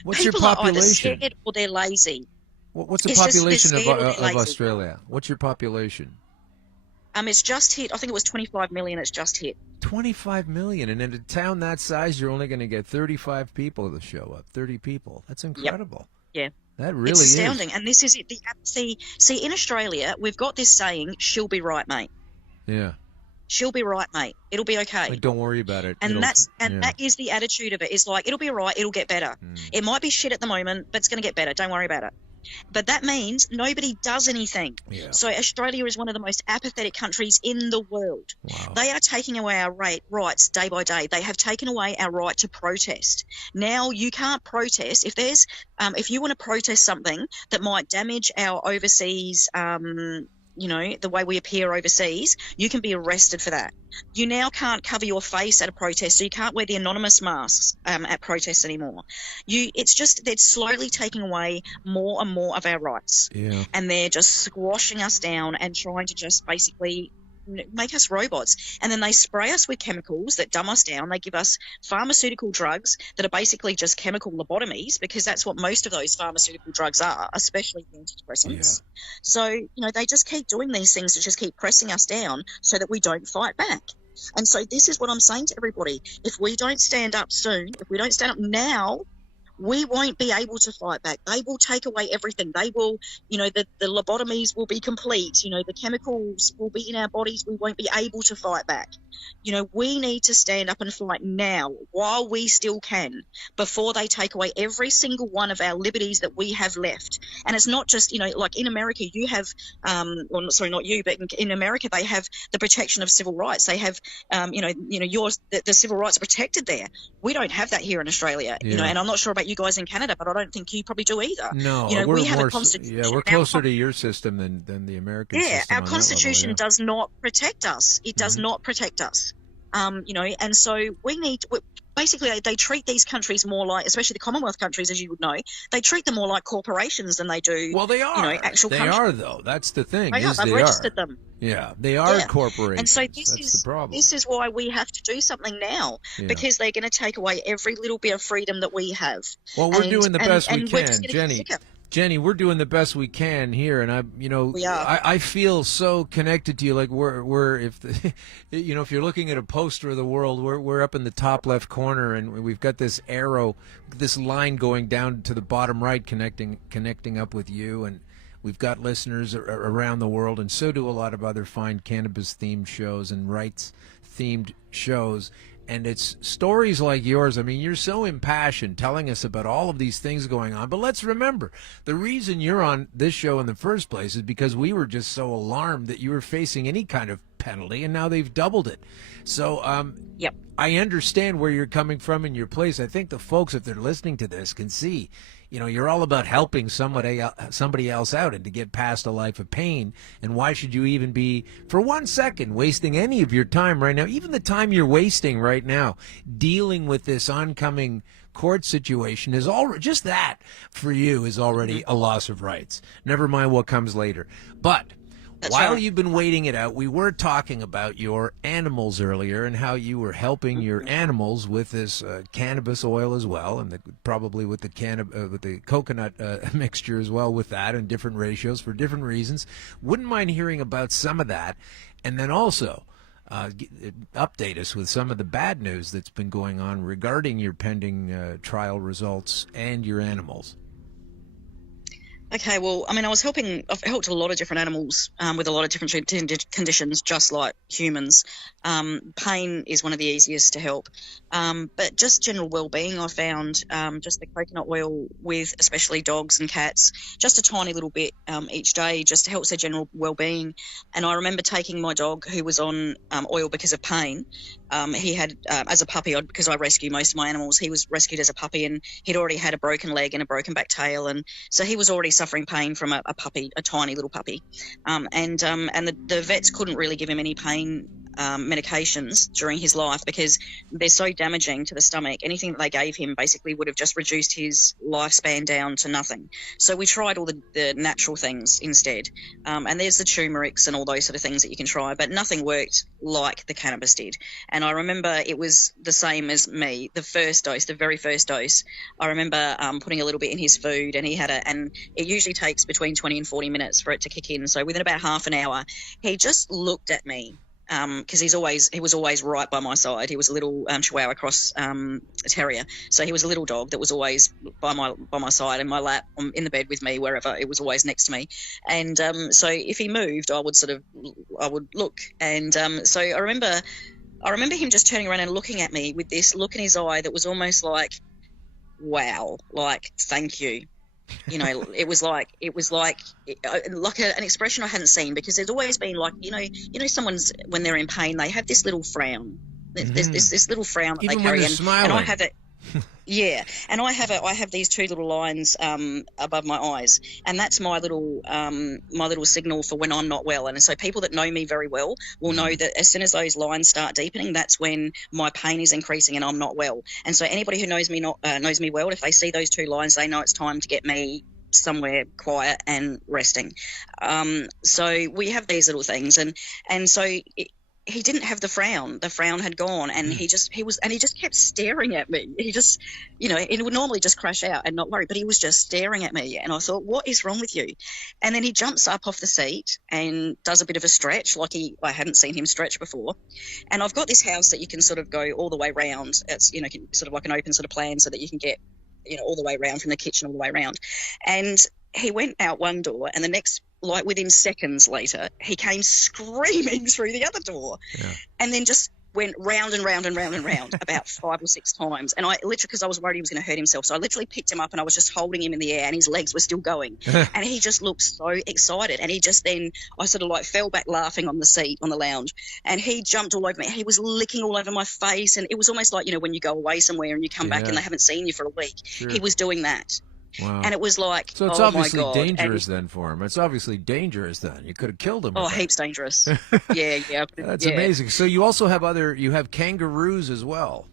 what's your population? People are either scared or they're lazy. What's the It's just- population they're scared or they're of lazy. Australia? What's your population? It's just hit. I think it was 25 million. It's just hit. 25 million, and in a town that size, you're only going to get 35 people to show up. 30 people. That's incredible. Yeah. That really It's is. astounding. And this is it. See, in Australia, we've got this saying, she'll be right, mate. Yeah. She'll be right, mate. It'll be okay. Like, don't worry about it. And yeah. that is the attitude of it. It's like, it'll be all right, it'll get better. It might be shit at the moment, but it's going to get better. Don't worry about it. But that means nobody does anything. Yeah. So Australia is one of the most apathetic countries in the world. Wow. They are taking away our rights day by day. They have taken away our right to protest. Now you can't protest if you want to protest something that might damage our overseas the way we appear overseas, you can be arrested for that. You now can't cover your face at a protest, so you can't wear the anonymous masks at protests anymore. It's just they're slowly taking away more and more of our rights. Yeah. And they're just squashing us down and trying to just basically make us robots. And then they spray us with chemicals that dumb us down. They give us pharmaceutical drugs that are basically just chemical lobotomies, because that's what most of those pharmaceutical drugs are, especially the antidepressants. Yeah. So, they just keep doing these things to just keep pressing us down so that we don't fight back. And so this is what I'm saying to everybody. If we don't stand up soon, if we don't stand up now, we won't be able to fight back. They will take away everything. They will, the lobotomies will be complete. The chemicals will be in our bodies. We won't be able to fight back. We need to stand up and fight now while we still can, before they take away every single one of our liberties that we have left. And it's not just, like in America, you have, well, sorry, not you, but in America, they have the protection of civil rights. They have, the civil rights are protected there. We don't have that here in Australia, and I'm not sure about you guys in Canada, but I don't think you probably do either. No, we have a constitution. Yeah, we're closer to your system than the American system. Yeah, our constitution does not protect us. It does not protect us. And so we need basically they treat these countries more like, especially the Commonwealth countries, as you would know, they treat them more like corporations than they do. Well, they are. Actual they countries. Are though. That's the thing. They've registered them. Yeah, they are corporations. And so That's the problem. This is why we have to do something now, because they're going to take away every little bit of freedom that we have. Well, we're doing the best we we're just can, gonna get Jenny. sicker. Jenny, we're doing the best we can here, and We are. I feel so connected to you. Like we're if if you're looking at a poster of the world, we're up in the top left corner, and we've got this arrow, this line going down to the bottom right, connecting up with you, and we've got listeners around the world, and so do a lot of other fine cannabis themed shows and rights themed shows. And it's stories like yours. I mean, you're so impassioned telling us about all of these things going on. But let's remember, the reason you're on this show in the first place is because we were just so alarmed that you were facing any kind of penalty, and now they've doubled it. So yep. I understand where you're coming from in your place. I think the folks, if they're listening to this, can see, you're all about helping somebody else out and to get past a life of pain. And why should you even be, for 1 second, wasting any of your time right now, even the time you're wasting right now, dealing with this oncoming court situation is all just that for you is already a loss of rights. Never mind what comes later. But while you've been waiting it out, we were talking about your animals earlier and how you were helping your animals with this cannabis oil as well, and probably with the coconut mixture as well with that, and different ratios for different reasons. Wouldn't mind hearing about some of that, and then also update us with some of the bad news that's been going on regarding your pending trial results and your animals. Okay, well, I mean, I've helped a lot of different animals with a lot of different conditions, just like humans. Pain is one of the easiest to help. But just general well-being, I found just the coconut oil with especially dogs and cats, just a tiny little bit each day just helps their general well-being. And I remember taking my dog who was on oil because of pain. He had, as a puppy, because I rescue most of my animals, he was rescued as a puppy, and he'd already had a broken leg and a broken back tail, and so he was already suffering pain from a puppy, a tiny little puppy. And the vets couldn't really give him any pain medications during his life because they're so damaging to the stomach. Anything that they gave him basically would have just reduced his lifespan down to nothing. So we tried all the natural things instead. And there's the turmerics and all those sort of things that you can try, but nothing worked like the cannabis did. And I remember it was the same as me, the very first dose. I remember putting a little bit in his food, and and it usually takes between 20 and 40 minutes for it to kick in. So within about half an hour, he just looked at me. Because he was always right by my side. He was a little Chihuahua cross terrier, so he was a little dog that was always by my side, in my lap, in the bed with me, wherever. It was always next to me, and so if he moved, I would look, and so I remember him just turning around and looking at me with this look in his eye that was almost like, wow, like thank you. You know, it was like an expression I hadn't seen, because there's always been like, you know, someone's, when they're in pain, they have this little frown. There's this little frown that Even they carry, when they're smiling. and I have it. Yeah, and I have these two little lines above my eyes, and that's my little signal for when I'm not well. And so people that know me very well will know that as soon as those lines start deepening, that's when my pain is increasing and I'm not well. And so anybody who knows me well, if they see those two lines, they know it's time to get me somewhere quiet and resting. So we have these little things, and so he didn't have the frown. The frown had gone, and he just kept staring at me. He just, you know, it would normally just crash out and not worry, but he was just staring at me. And I thought, what is wrong with you? And then he jumps up off the seat and does a bit of a stretch, I hadn't seen him stretch before. And I've got this house that you can sort of go all the way round. It's, you know, sort of like an open sort of plan, so that you can get, you know, all the way around from the kitchen all the way around. And he went out one door, and the next, like within seconds later, he came screaming through the other door, and then just went round and round and round and round about 5 or 6 times. And I literally, because I was worried he was going to hurt himself, so I literally picked him up and I was just holding him in the air, and his legs were still going. And he just looked so excited. And I sort of like fell back laughing on the seat on the lounge, and he jumped all over me. He was licking all over my face, and it was almost like, you know, when you go away somewhere and you come back and they haven't seen you for a week. Sure. He was doing that. Wow. And it was like, so it's oh obviously my God. dangerous then for him. It's obviously dangerous then. You could have killed him. Oh, heaps dangerous. Yeah. That's amazing. So you also have kangaroos as well.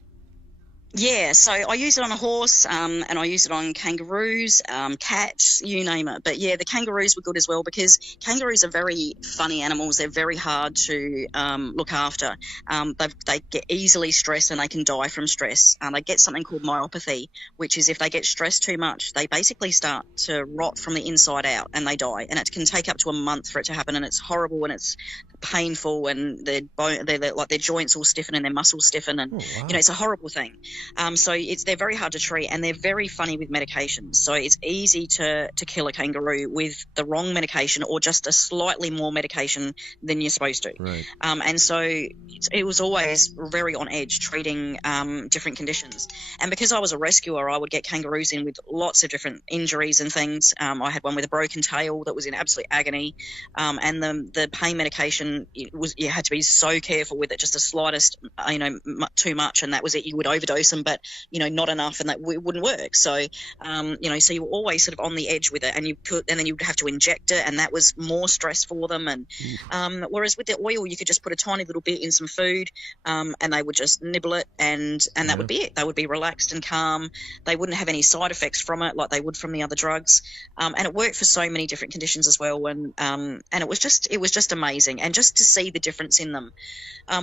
Yeah, so I use it on a horse, and I use it on kangaroos, cats, you name it. But yeah, the kangaroos were good as well, because kangaroos are very funny animals. They're very hard to look after. They get easily stressed, and they can die from stress. They get something called myopathy, which is if they get stressed too much, they basically start to rot from the inside out, and they die. And it can take up to a month for it to happen, and it's horrible, and it's painful, and their joints all stiffen and their muscles stiffen, and you know, it's a horrible thing. So they're very hard to treat, and they're very funny with medications. So it's easy to kill a kangaroo with the wrong medication, or just a slightly more medication than you're supposed to. Right. And so it was always very on edge treating different conditions. And because I was a rescuer, I would get kangaroos in with lots of different injuries and things. I had one with a broken tail that was in absolute agony, and the pain medication, you had to be so careful with it. Just the slightest, you know, too much, and that was it. You would overdose them, but you know, not enough, and that wouldn't work. So you know, so you were always sort of on the edge with it, and then you'd have to inject it, and that was more stress for them. And whereas with the oil, you could just put a tiny little bit in some food, and they would just nibble it, and that would be it. They would be relaxed and calm. They wouldn't have any side effects from it like they would from the other drugs. And it worked for so many different conditions as well. And it was just amazing, and just to see the difference in them.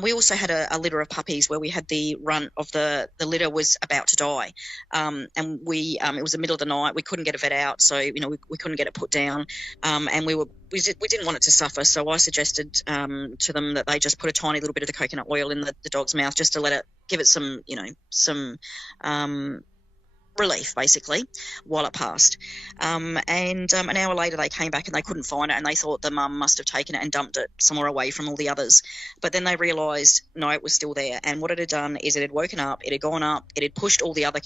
We also had a litter of puppies where we had the runt of the litter was about to die, and it was the middle of the night. We couldn't get a vet out, so you know, we couldn't get it put down, and we didn't want it to suffer. So I suggested to them that they just put a tiny little bit of the coconut oil in the dog's mouth, just to give it some, you know, some relief basically while it passed. And an hour later they came back and they couldn't find it, and they thought the mum must have taken it and dumped it somewhere away from all the others. But then they realised no, it was still there, and what it had done is it had woken up, it had gone up, it had pushed all the other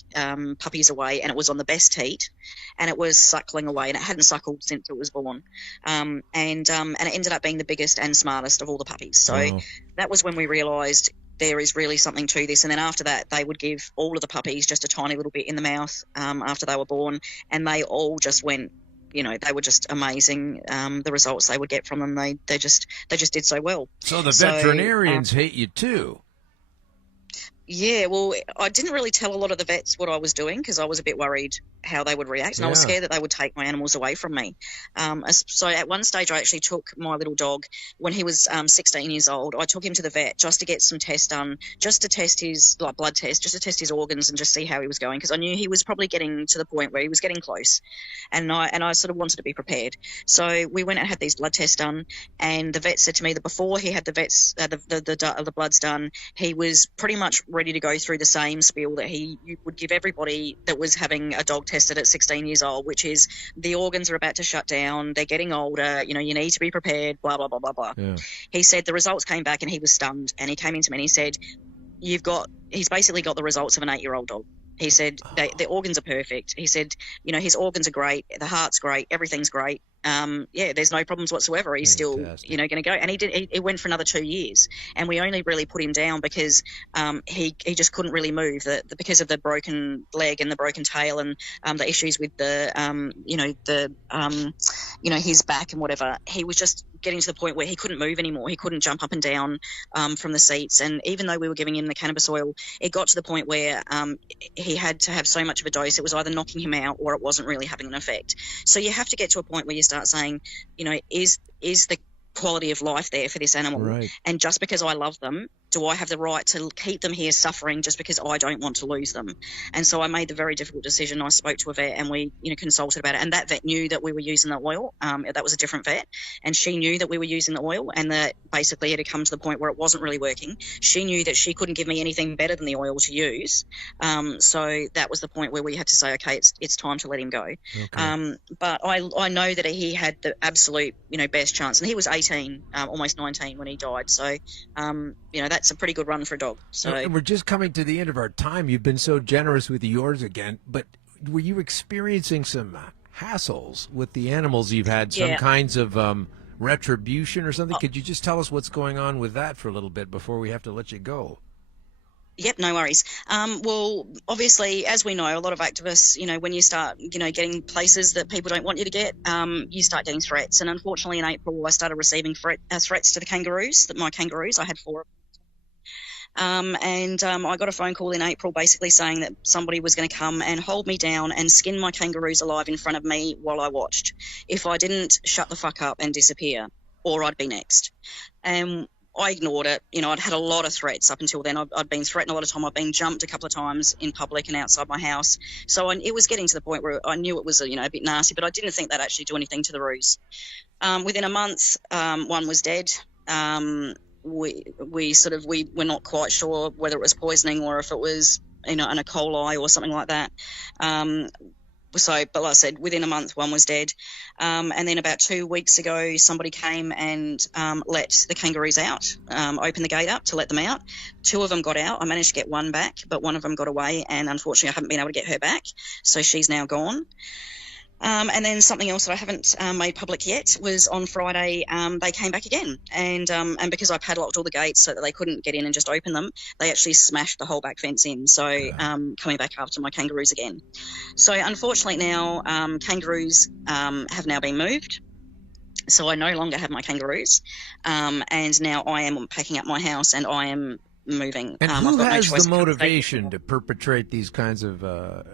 puppies away, and it was on the best teat, and it was suckling away, and it hadn't suckled since it was born. And it ended up being the biggest and smartest of all the puppies. So that was when we realised there is really something to this. And then after that, they would give all of the puppies just a tiny little bit in the mouth after they were born, and they all just went they were just amazing. The results they would get from them, they just did so well. So the veterinarians hate you too. Yeah, well, I didn't really tell a lot of the vets what I was doing because I was a bit worried how they would react, and I was scared that they would take my animals away from me. So at one stage, I actually took my little dog when he was 16 years old. I took him to the vet just to get some tests done, just to test his blood test, just to test his organs and just see how he was going, because I knew he was probably getting to the point where he was getting close, and I sort of wanted to be prepared. So we went and had these blood tests done, and the vet said to me that before he had the bloods done, he was pretty much ready to go through the same spiel that he would give everybody that was having a dog tested at 16 years old, which is the organs are about to shut down, they're getting older, you need to be prepared, blah, blah, blah, blah, blah. Yeah. He said the results came back and he was stunned, and he came into me and he said, he's basically got the results of an 8-year-old dog. He said the organs are perfect. He said, his organs are great, the heart's great, everything's great. There's no problems whatsoever. He's still, going to go. And he went for another 2 years, and we only really put him down because he just couldn't really move because of the broken leg and the broken tail and the issues with his back and whatever. He was just getting to the point where he couldn't move anymore. He couldn't jump up and down from the seats. And even though we were giving him the cannabis oil, it got to the point where he had to have so much of a dose, it was either knocking him out or it wasn't really having an effect. So you have to get to a point where you start saying, is the quality of life there for this animal? Right. And just because I love them, do I have the right to keep them here suffering just because I don't want to lose them? And so I made the very difficult decision. I spoke to a vet and we, consulted about it. And that vet knew that we were using the oil. That was a different vet. And she knew that we were using the oil and that basically it had come to the point where it wasn't really working. She knew that she couldn't give me anything better than the oil to use. So that was the point where we had to say, okay, it's time to let him go. Okay. But I know that he had the absolute, best chance. And he was 18, almost 19 when he died. So, that's a pretty good run for a dog. So and we're just coming to the end of our time. You've been so generous with yours again, but were you experiencing some hassles with the animals? You've had some kinds of retribution or something? Could you just tell us what's going on with that for a little bit before we have to let you go? Yep, no worries. Well, obviously, as we know, a lot of activists, when you start, getting places that people don't want you to get, you start getting threats. And unfortunately, in April, I started receiving threats to the kangaroos, my kangaroos. I had 4 of them. I got a phone call in April basically saying that somebody was going to come and hold me down and skin my kangaroos alive in front of me while I watched, if I didn't shut the fuck up and disappear, or I'd be next. And I ignored it. I'd had a lot of threats up until then. I'd been threatened a lot of time. I'd been jumped a couple of times in public and outside my house. So it was getting to the point where I knew it was a bit nasty, but I didn't think that'd actually do anything to the roos. Within a month, one was dead. We were not quite sure whether it was poisoning or if it was, an E. coli or something like that. But like I said, within a month, one was dead. And then about 2 weeks ago, somebody came and let the kangaroos out, opened the gate up to let them out. 2 of them got out. I managed to get one back, but one of them got away, and unfortunately I haven't been able to get her back. So she's now gone. And then something else that I haven't made public yet was on Friday, they came back again. And because I padlocked all the gates so that they couldn't get in and just open them, they actually smashed the whole back fence in. So coming back after my kangaroos again. So unfortunately now kangaroos have now been moved. So I no longer have my kangaroos. And now I am packing up my house and I am moving. And who has the motivation to perpetrate these kinds of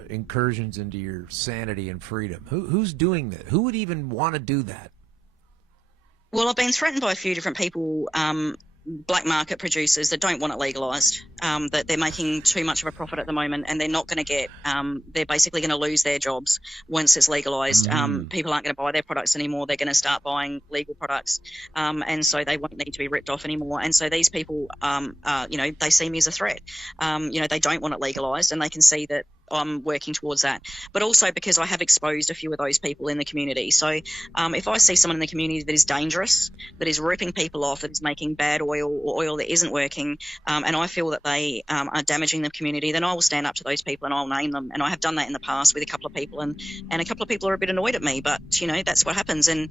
incursions into your sanity and freedom? Who's doing that? Who would even want to do that? Well, I've been threatened by a few different people, black market producers that don't want it legalised, that they're making too much of a profit at the moment and they're not going to get, they're basically going to lose their jobs once it's legalised. People aren't going to buy their products anymore. They're going to start buying legal products, and so they won't need to be ripped off anymore. And so these people, they see me as a threat. They don't want it legalised and they can see that I'm working towards that, but also because I have exposed a few of those people in the community. So if I see someone in the community that is dangerous, that is ripping people off, that is making bad oil or oil that isn't working, and I feel that they are damaging the community, then I will stand up to those people and I'll name them. And I have done that in the past with a couple of people, and a couple of people are a bit annoyed at me, but that's what happens. And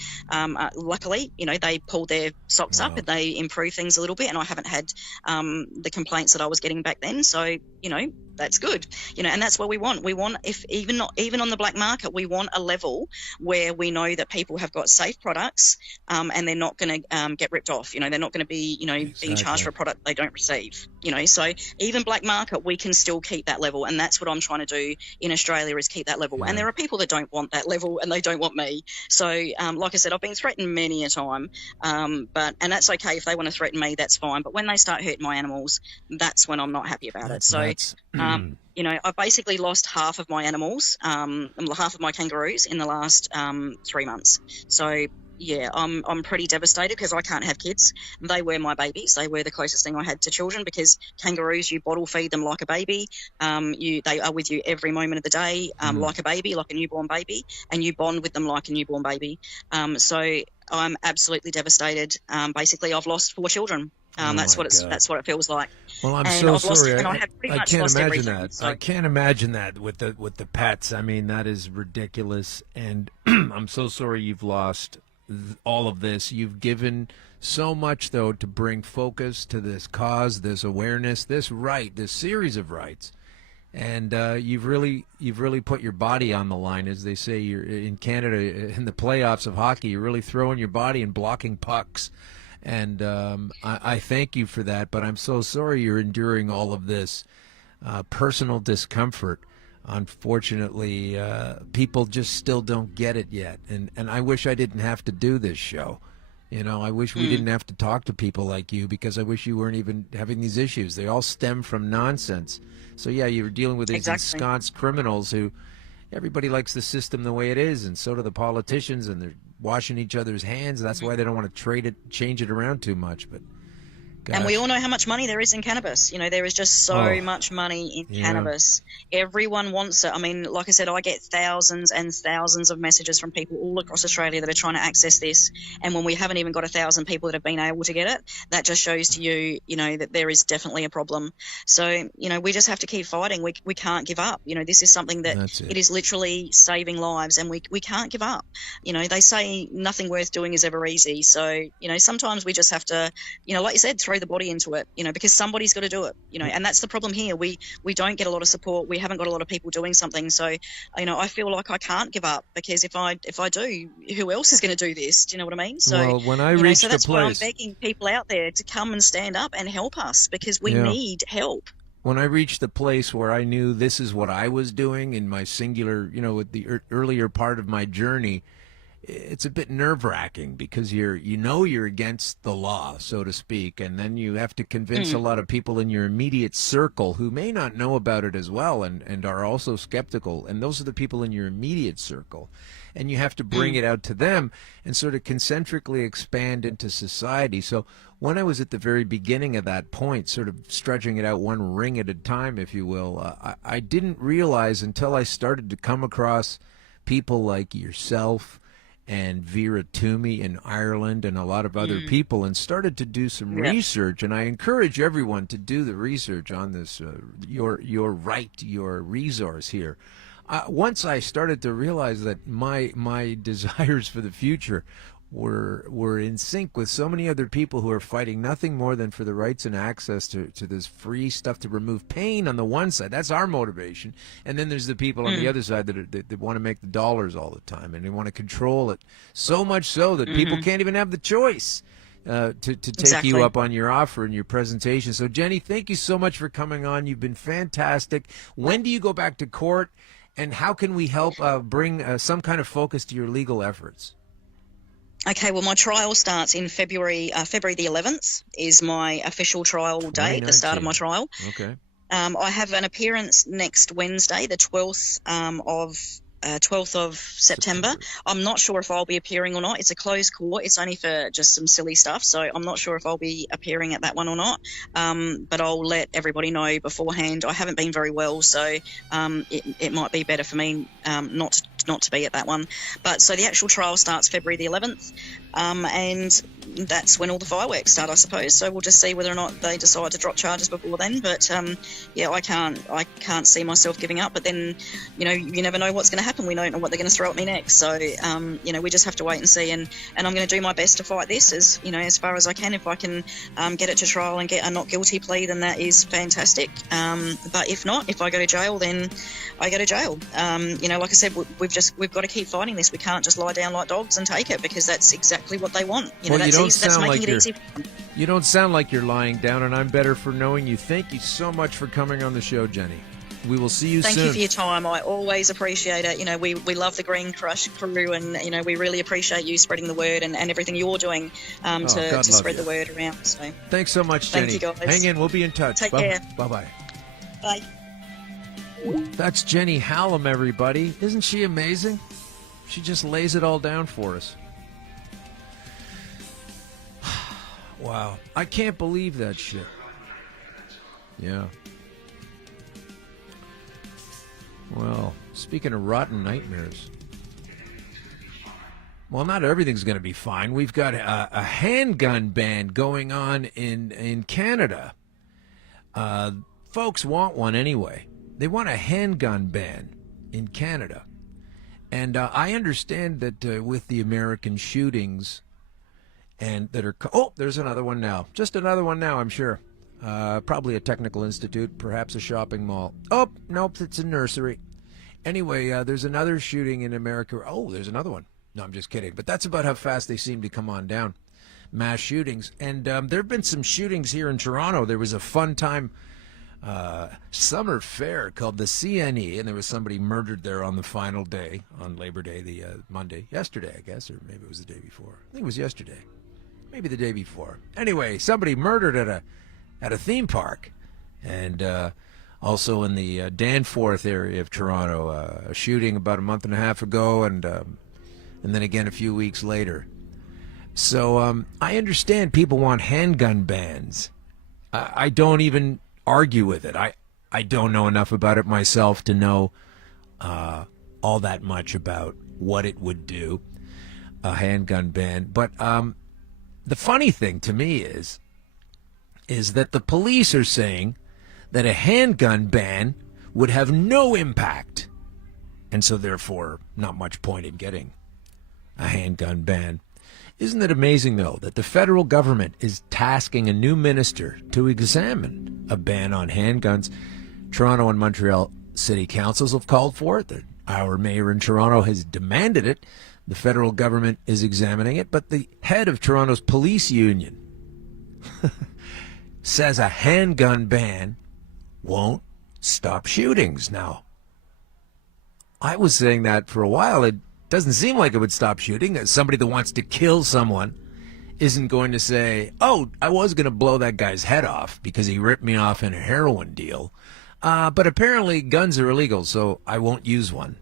luckily, they pulled their socks up and they improved things a little bit, and I haven't had the complaints that I was getting back then. So that's good, and that's what we want. We want, if even on the black market, we want a level where we know that people have got safe products, and they're not going to get ripped off. They're not going to be, being charged for a product they don't receive. So even black market, we can still keep that level, and that's what I'm trying to do in Australia, is keep that level. And there are people that don't want that level, and they don't want me. So, like I said, I've been threatened many a time, and that's okay if they want to threaten me, that's fine. But when they start hurting my animals, that's when I'm not happy about it. So, I've basically lost half of my animals, half of my kangaroos in the last 3 months. So, yeah, I'm pretty devastated because I can't have kids. They were my babies. They were the closest thing I had to children, because kangaroos, you bottle feed them like a baby. They are with you every moment of the day, like a baby, like a newborn baby, and you bond with them like a newborn baby. So I'm absolutely devastated. Basically, I've lost 4 children. That's what it feels like. Well, I'm so sorry. I can't imagine that. So. I can't imagine that with the pets. I mean, that is ridiculous, and I'm so sorry you've lost all of this. You've given so much, though, to bring focus to this cause, this awareness, this series of rights, and you've really put your body on the line, as they say. You're in Canada in the playoffs of hockey. You're really throwing your body and blocking pucks, and I thank you for that. But I'm so sorry you're enduring all of this personal discomfort. Unfortunately, people just still don't get it yet. And I wish I didn't have to do this show. I wish we didn't have to talk to people like you, because I wish you weren't even having these issues. They all stem from nonsense. So, yeah, you're dealing with these ensconced criminals who, everybody likes the system the way it is, and so do the politicians, and they're washing each other's hands. That's why they don't want to change it around too much. But And we all know how much money there is in cannabis. There is just so much money in cannabis. Everyone wants it. I mean, like I said, I get thousands and thousands of messages from people all across Australia that are trying to access this. And when we haven't even got 1,000 people that have been able to get it, that just shows to you, that there is definitely a problem. So, we just have to keep fighting. We can't give up. This is something that it is literally saving lives, and we can't give up. They say nothing worth doing is ever easy. So, sometimes we just have to, like you said, throw the body into it, because somebody's got to do it, and that's the problem here. We don't get a lot of support. We haven't got a lot of people doing something. So, I feel like I can't give up, because if I do, who else is going to do this? Do you know what I mean? So, well, when I reached so that's the why I'm place, begging people out there to come and stand up and help us, because we need help. When I reached the place where I knew this is what I was doing in my singular, with the earlier part of my journey, it's a bit nerve-wracking, because you're against the law, so to speak, and then you have to convince a lot of people in your immediate circle who may not know about it as well, and are also skeptical, and those are the people in your immediate circle, and you have to bring it out to them and sort of concentrically expand into society. So when I was at the very beginning of that point, sort of stretching it out one ring at a time, if you will, I didn't realize until I started to come across people like yourself and Vera Toomey in Ireland and a lot of other people, and started to do some research. And I encourage everyone to do the research on this, your resource here. Once I started to realize that my desires for the future were in sync with so many other people who are fighting nothing more than for the rights and access to this free stuff to remove pain on the one side. That's our motivation. And then there's the people on the other side that want to make the dollars all the time, and they want to control it so much so that people can't even have the choice to take you up on your offer and your presentation. So, Jenny, thank you so much for coming on. You've been fantastic. When do you go back to court, and how can we help bring some kind of focus to your legal efforts? Okay, well, my trial starts in February. February the 11th is my official trial date, the start of my trial. Okay. I have an appearance next Wednesday, the 12th of September. I'm not sure if I'll be appearing or not. It's a closed court. It's only for just some silly stuff, so I'm not sure if I'll be appearing at that one or not. But I'll let everybody know beforehand. I haven't been very well, so it might be better for me not not to be at that one. But so the actual trial starts February the 11th, and that's when all the fireworks start, I suppose. So we'll just see whether or not they decide to drop charges before then. But yeah, I can't see myself giving up. But then, you know, you never know what's going to happen. We don't know what they're going to throw at me next. So you know, we just have to wait and see. And I'm going to do my best to fight this as, you know, as far as I can. If I can get it to trial and get a not guilty plea, then that is fantastic. But if not, if I go to jail, then I go to jail. You know, like I said, we've got to keep fighting this. We can't just lie down like dogs and take it, because that's exactly what they want. You know, that's making it easy. You don't sound like you're lying down, and I'm better for knowing you. Thank you so much for coming on the show, Jenny. We will see you soon. Thank you for your time. I always appreciate it. You know, we love the Green Crush crew, and, you know, we really appreciate you spreading the word and everything you're doing to spread the word around. So thanks so much, Jenny. Thank you, guys. Hang in. We'll be in touch. Take care. Bye-bye. Bye. That's Jenny Hallam, everybody. Isn't she amazing? She just lays it all down for us. Wow. I can't believe that shit. Yeah. Well, speaking of rotten nightmares. Well, not everything's going to be fine. We've got a handgun ban going on in Canada. Folks want one anyway. They want a handgun ban in Canada. And I understand that with the American shootings and that are... Oh, there's another one now. Just another one now, I'm sure. Probably a technical institute, perhaps a shopping mall. Oh, nope, it's a nursery. Anyway, there's another shooting in America. Oh, there's another one. No, I'm just kidding. But that's about how fast they seem to come on down. Mass shootings. And there have been some shootings here in Toronto. There was a fun time summer fair called the CNE, and there was somebody murdered there on the final day, on Labor Day, the Monday. Yesterday, I guess, or maybe it was the day before. I think it was yesterday. Maybe the day before. Anyway, somebody murdered at a theme park. And also in the Danforth area of Toronto, a shooting about a month and a half ago, and then again a few weeks later. So I understand people want handgun bans. I don't even argue with it. I don't know enough about it myself to know all that much about what it would do, a handgun ban. But the funny thing to me is that the police are saying that a handgun ban would have no impact, and so therefore not much point in getting a handgun ban. Isn't it amazing, though, that the federal government is tasking a new minister to examine a ban on handguns? Toronto and Montreal city councils have called for it. Our mayor in Toronto has demanded it. The federal government is examining it, but the head of Toronto's police union says a handgun ban won't stop shootings. Now, I was saying that for a while. It doesn't seem like it would stop shooting. Somebody that wants to kill someone isn't going to say, oh, I was going to blow that guy's head off because he ripped me off in a heroin deal. But apparently guns are illegal, so I won't use one.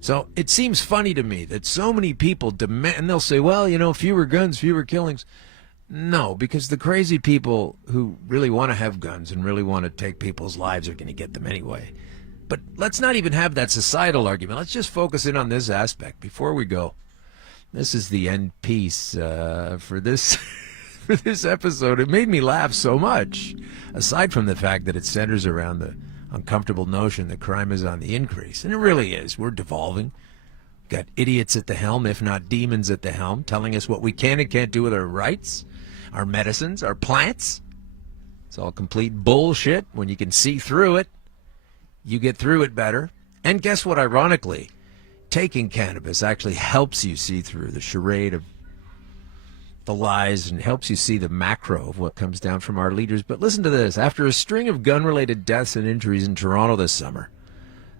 So it seems funny to me that so many people demand, and they'll say, well, you know, fewer guns, fewer killings. No, because the crazy people who really want to have guns and really want to take people's lives are going to get them anyway. But let's not even have that societal argument. Let's just focus in on this aspect before we go. This is the end piece for this for this episode. It made me laugh so much, aside from the fact that it centers around the uncomfortable notion that crime is on the increase. And it really is. We're devolving. Got idiots at the helm, if not demons at the helm, telling us what we can and can't do with our rights, our medicines, our plants. It's all complete bullshit. When you can see through it, you get through it better. And guess what? Ironically, taking cannabis actually helps you see through the charade of the lies and helps you see the macro of what comes down from our leaders. But listen to this. After a string of gun-related deaths and injuries in Toronto this summer,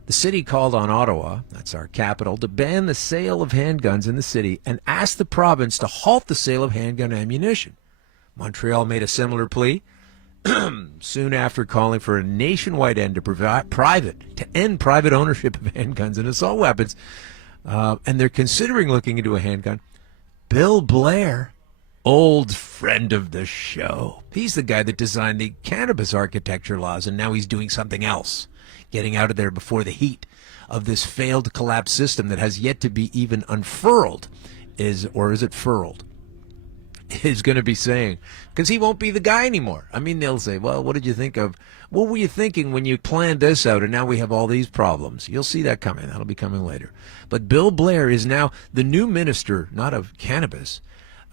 the city called on Ottawa, that's our capital, to ban the sale of handguns in the city and asked the province to halt the sale of handgun ammunition. Montreal made a similar plea soon after calling for a nationwide end to end private ownership of handguns and assault weapons. And they're considering looking into a handgun. Bill Blair, old friend of the show. He's the guy that designed the cannabis architecture laws, and now he's doing something else. getting out of there before the heat of this failed collapsed system that has yet to be even unfurled is it furled, is going to be saying, because he won't be the guy anymore. I mean, they'll say, well, what did you think of, what were you thinking when you planned this out and now we have all these problems? You'll see that coming. That'll be coming later. But Bill Blair is now the new minister, not of cannabis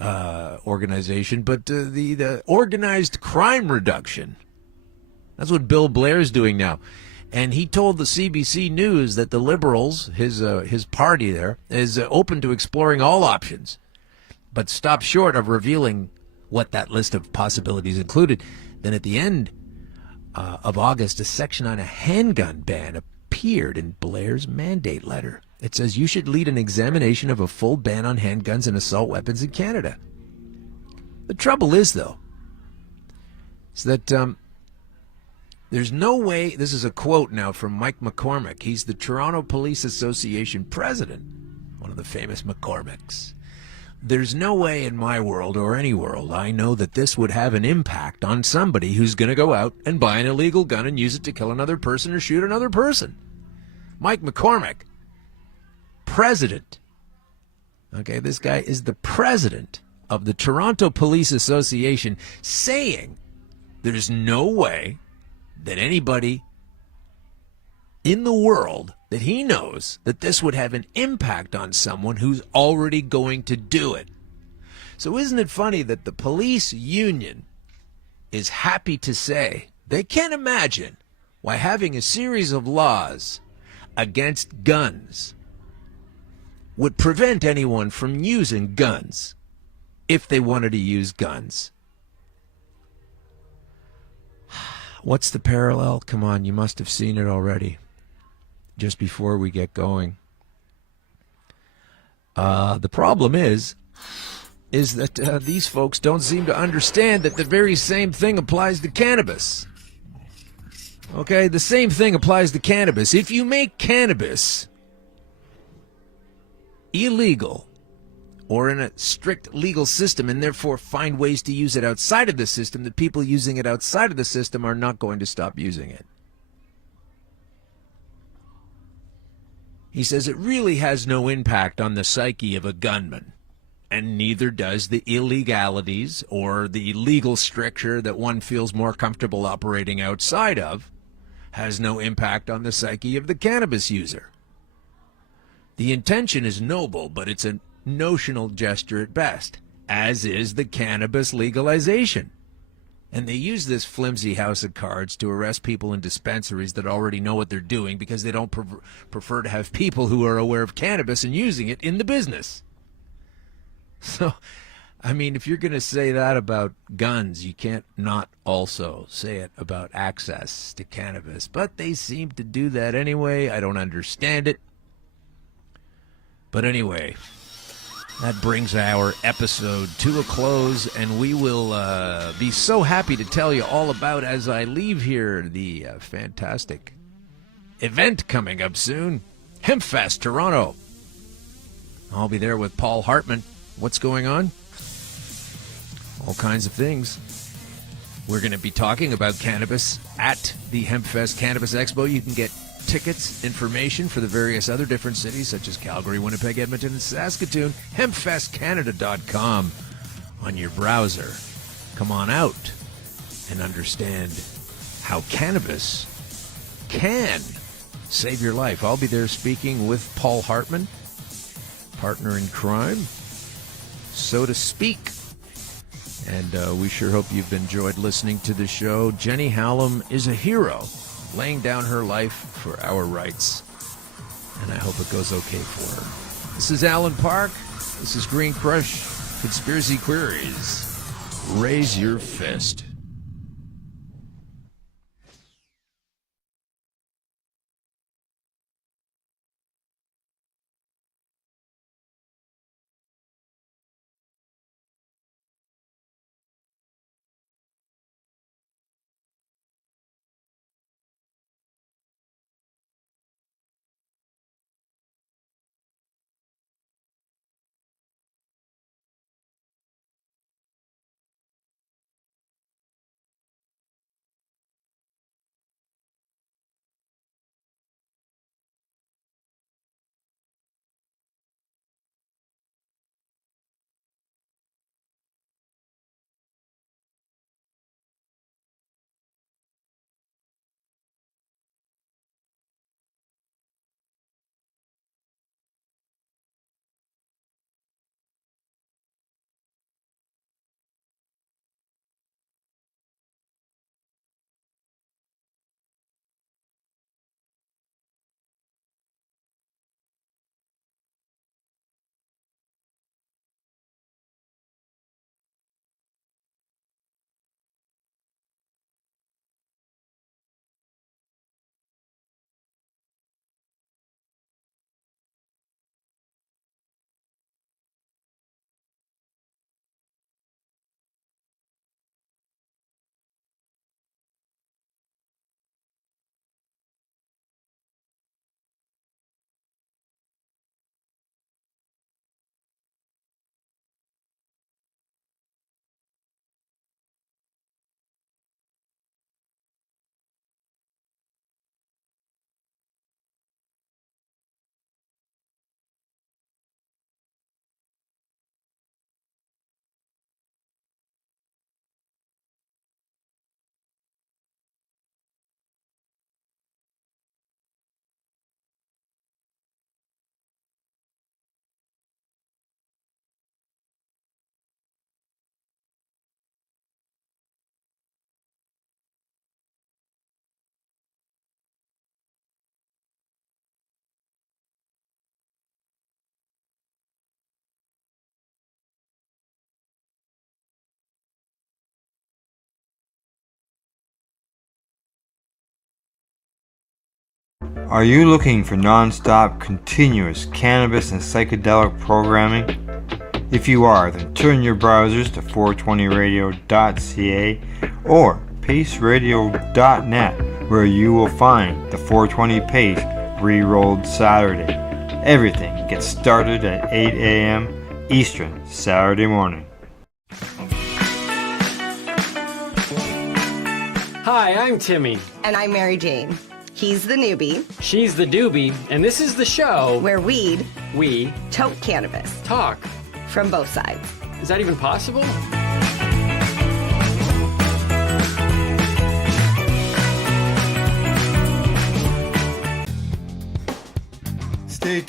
organization, but the organized crime reduction. That's what Bill Blair is doing now. And he told the CBC News that the Liberals, his party there, is open to exploring all options, but stopped short of revealing what that list of possibilities included. Then at the end of August, a section on a handgun ban appeared in Blair's mandate letter. It says you should lead an examination of a full ban on handguns and assault weapons in Canada. The trouble is, though, is that there's no way, this is a quote now from Mike McCormick. He's the Toronto Police Association president, one of the famous McCormicks. There's no way in my world or any world I know that this would have an impact on somebody who's going to go out and buy an illegal gun and use it to kill another person or shoot another person. Mike McCormick, president. Okay, this guy is the president of the Toronto Police Association, saying there's no way that anybody in the world that he knows that this would have an impact on someone who's already going to do it. So isn't it funny that the police union is happy to say they can't imagine why having a series of laws against guns would prevent anyone from using guns if they wanted to use guns. What's the parallel? Come on, you must have seen it already. Just before we get going. The problem is that these folks don't seem to understand that the very same thing applies to cannabis. Okay, the same thing applies to cannabis. If you make cannabis illegal or in a strict legal system and therefore find ways to use it outside of the system, the people using it outside of the system are not going to stop using it. He says it really has no impact on the psyche of a gunman, and neither does the illegalities or the legal stricture that one feels more comfortable operating outside of has no impact on the psyche of the cannabis user. The intention is noble, but it's a notional gesture at best, as is the cannabis legalization. And they use this flimsy house of cards to arrest people in dispensaries that already know what they're doing because they don't prefer to have people who are aware of cannabis and using it in the business. So, I mean, if you're going to say that about guns, you can't not also say it about access to cannabis. But they seem to do that anyway. I don't understand it. But anyway, that brings our episode to a close, and we will be so happy to tell you all about, as I leave here, the fantastic event coming up soon, HempFest Toronto. I'll be there with Paul Hartman. What's going on? All kinds of things. We're going to be talking about cannabis at the HempFest Cannabis Expo. You can get tickets, information for the various other different cities such as Calgary, Winnipeg, Edmonton, and Saskatoon. HempFestCanada.com on your browser. Come on out and understand how cannabis can save your life. I'll be there speaking with Paul Hartman, partner in crime, so to speak. And we sure hope you've enjoyed listening to the show. Jenny Hallam is a hero, laying down her life for our rights, and I hope it goes okay for her. This is Alan Park. This is Green Crush Conspiracy Queries. Raise your fist. Are you looking for non-stop, continuous cannabis and psychedelic programming? If you are, then turn your browsers to 420radio.ca or paceradio.net, where you will find the 420 Pace re-rolled Saturday. Everything gets started at 8 a.m. Eastern Saturday morning. Hi, I'm Timmy. And I'm Mary Jane. He's the newbie. She's the doobie. And this is the show where we tote cannabis. Talk. From both sides. Is that even possible? Stay tuned.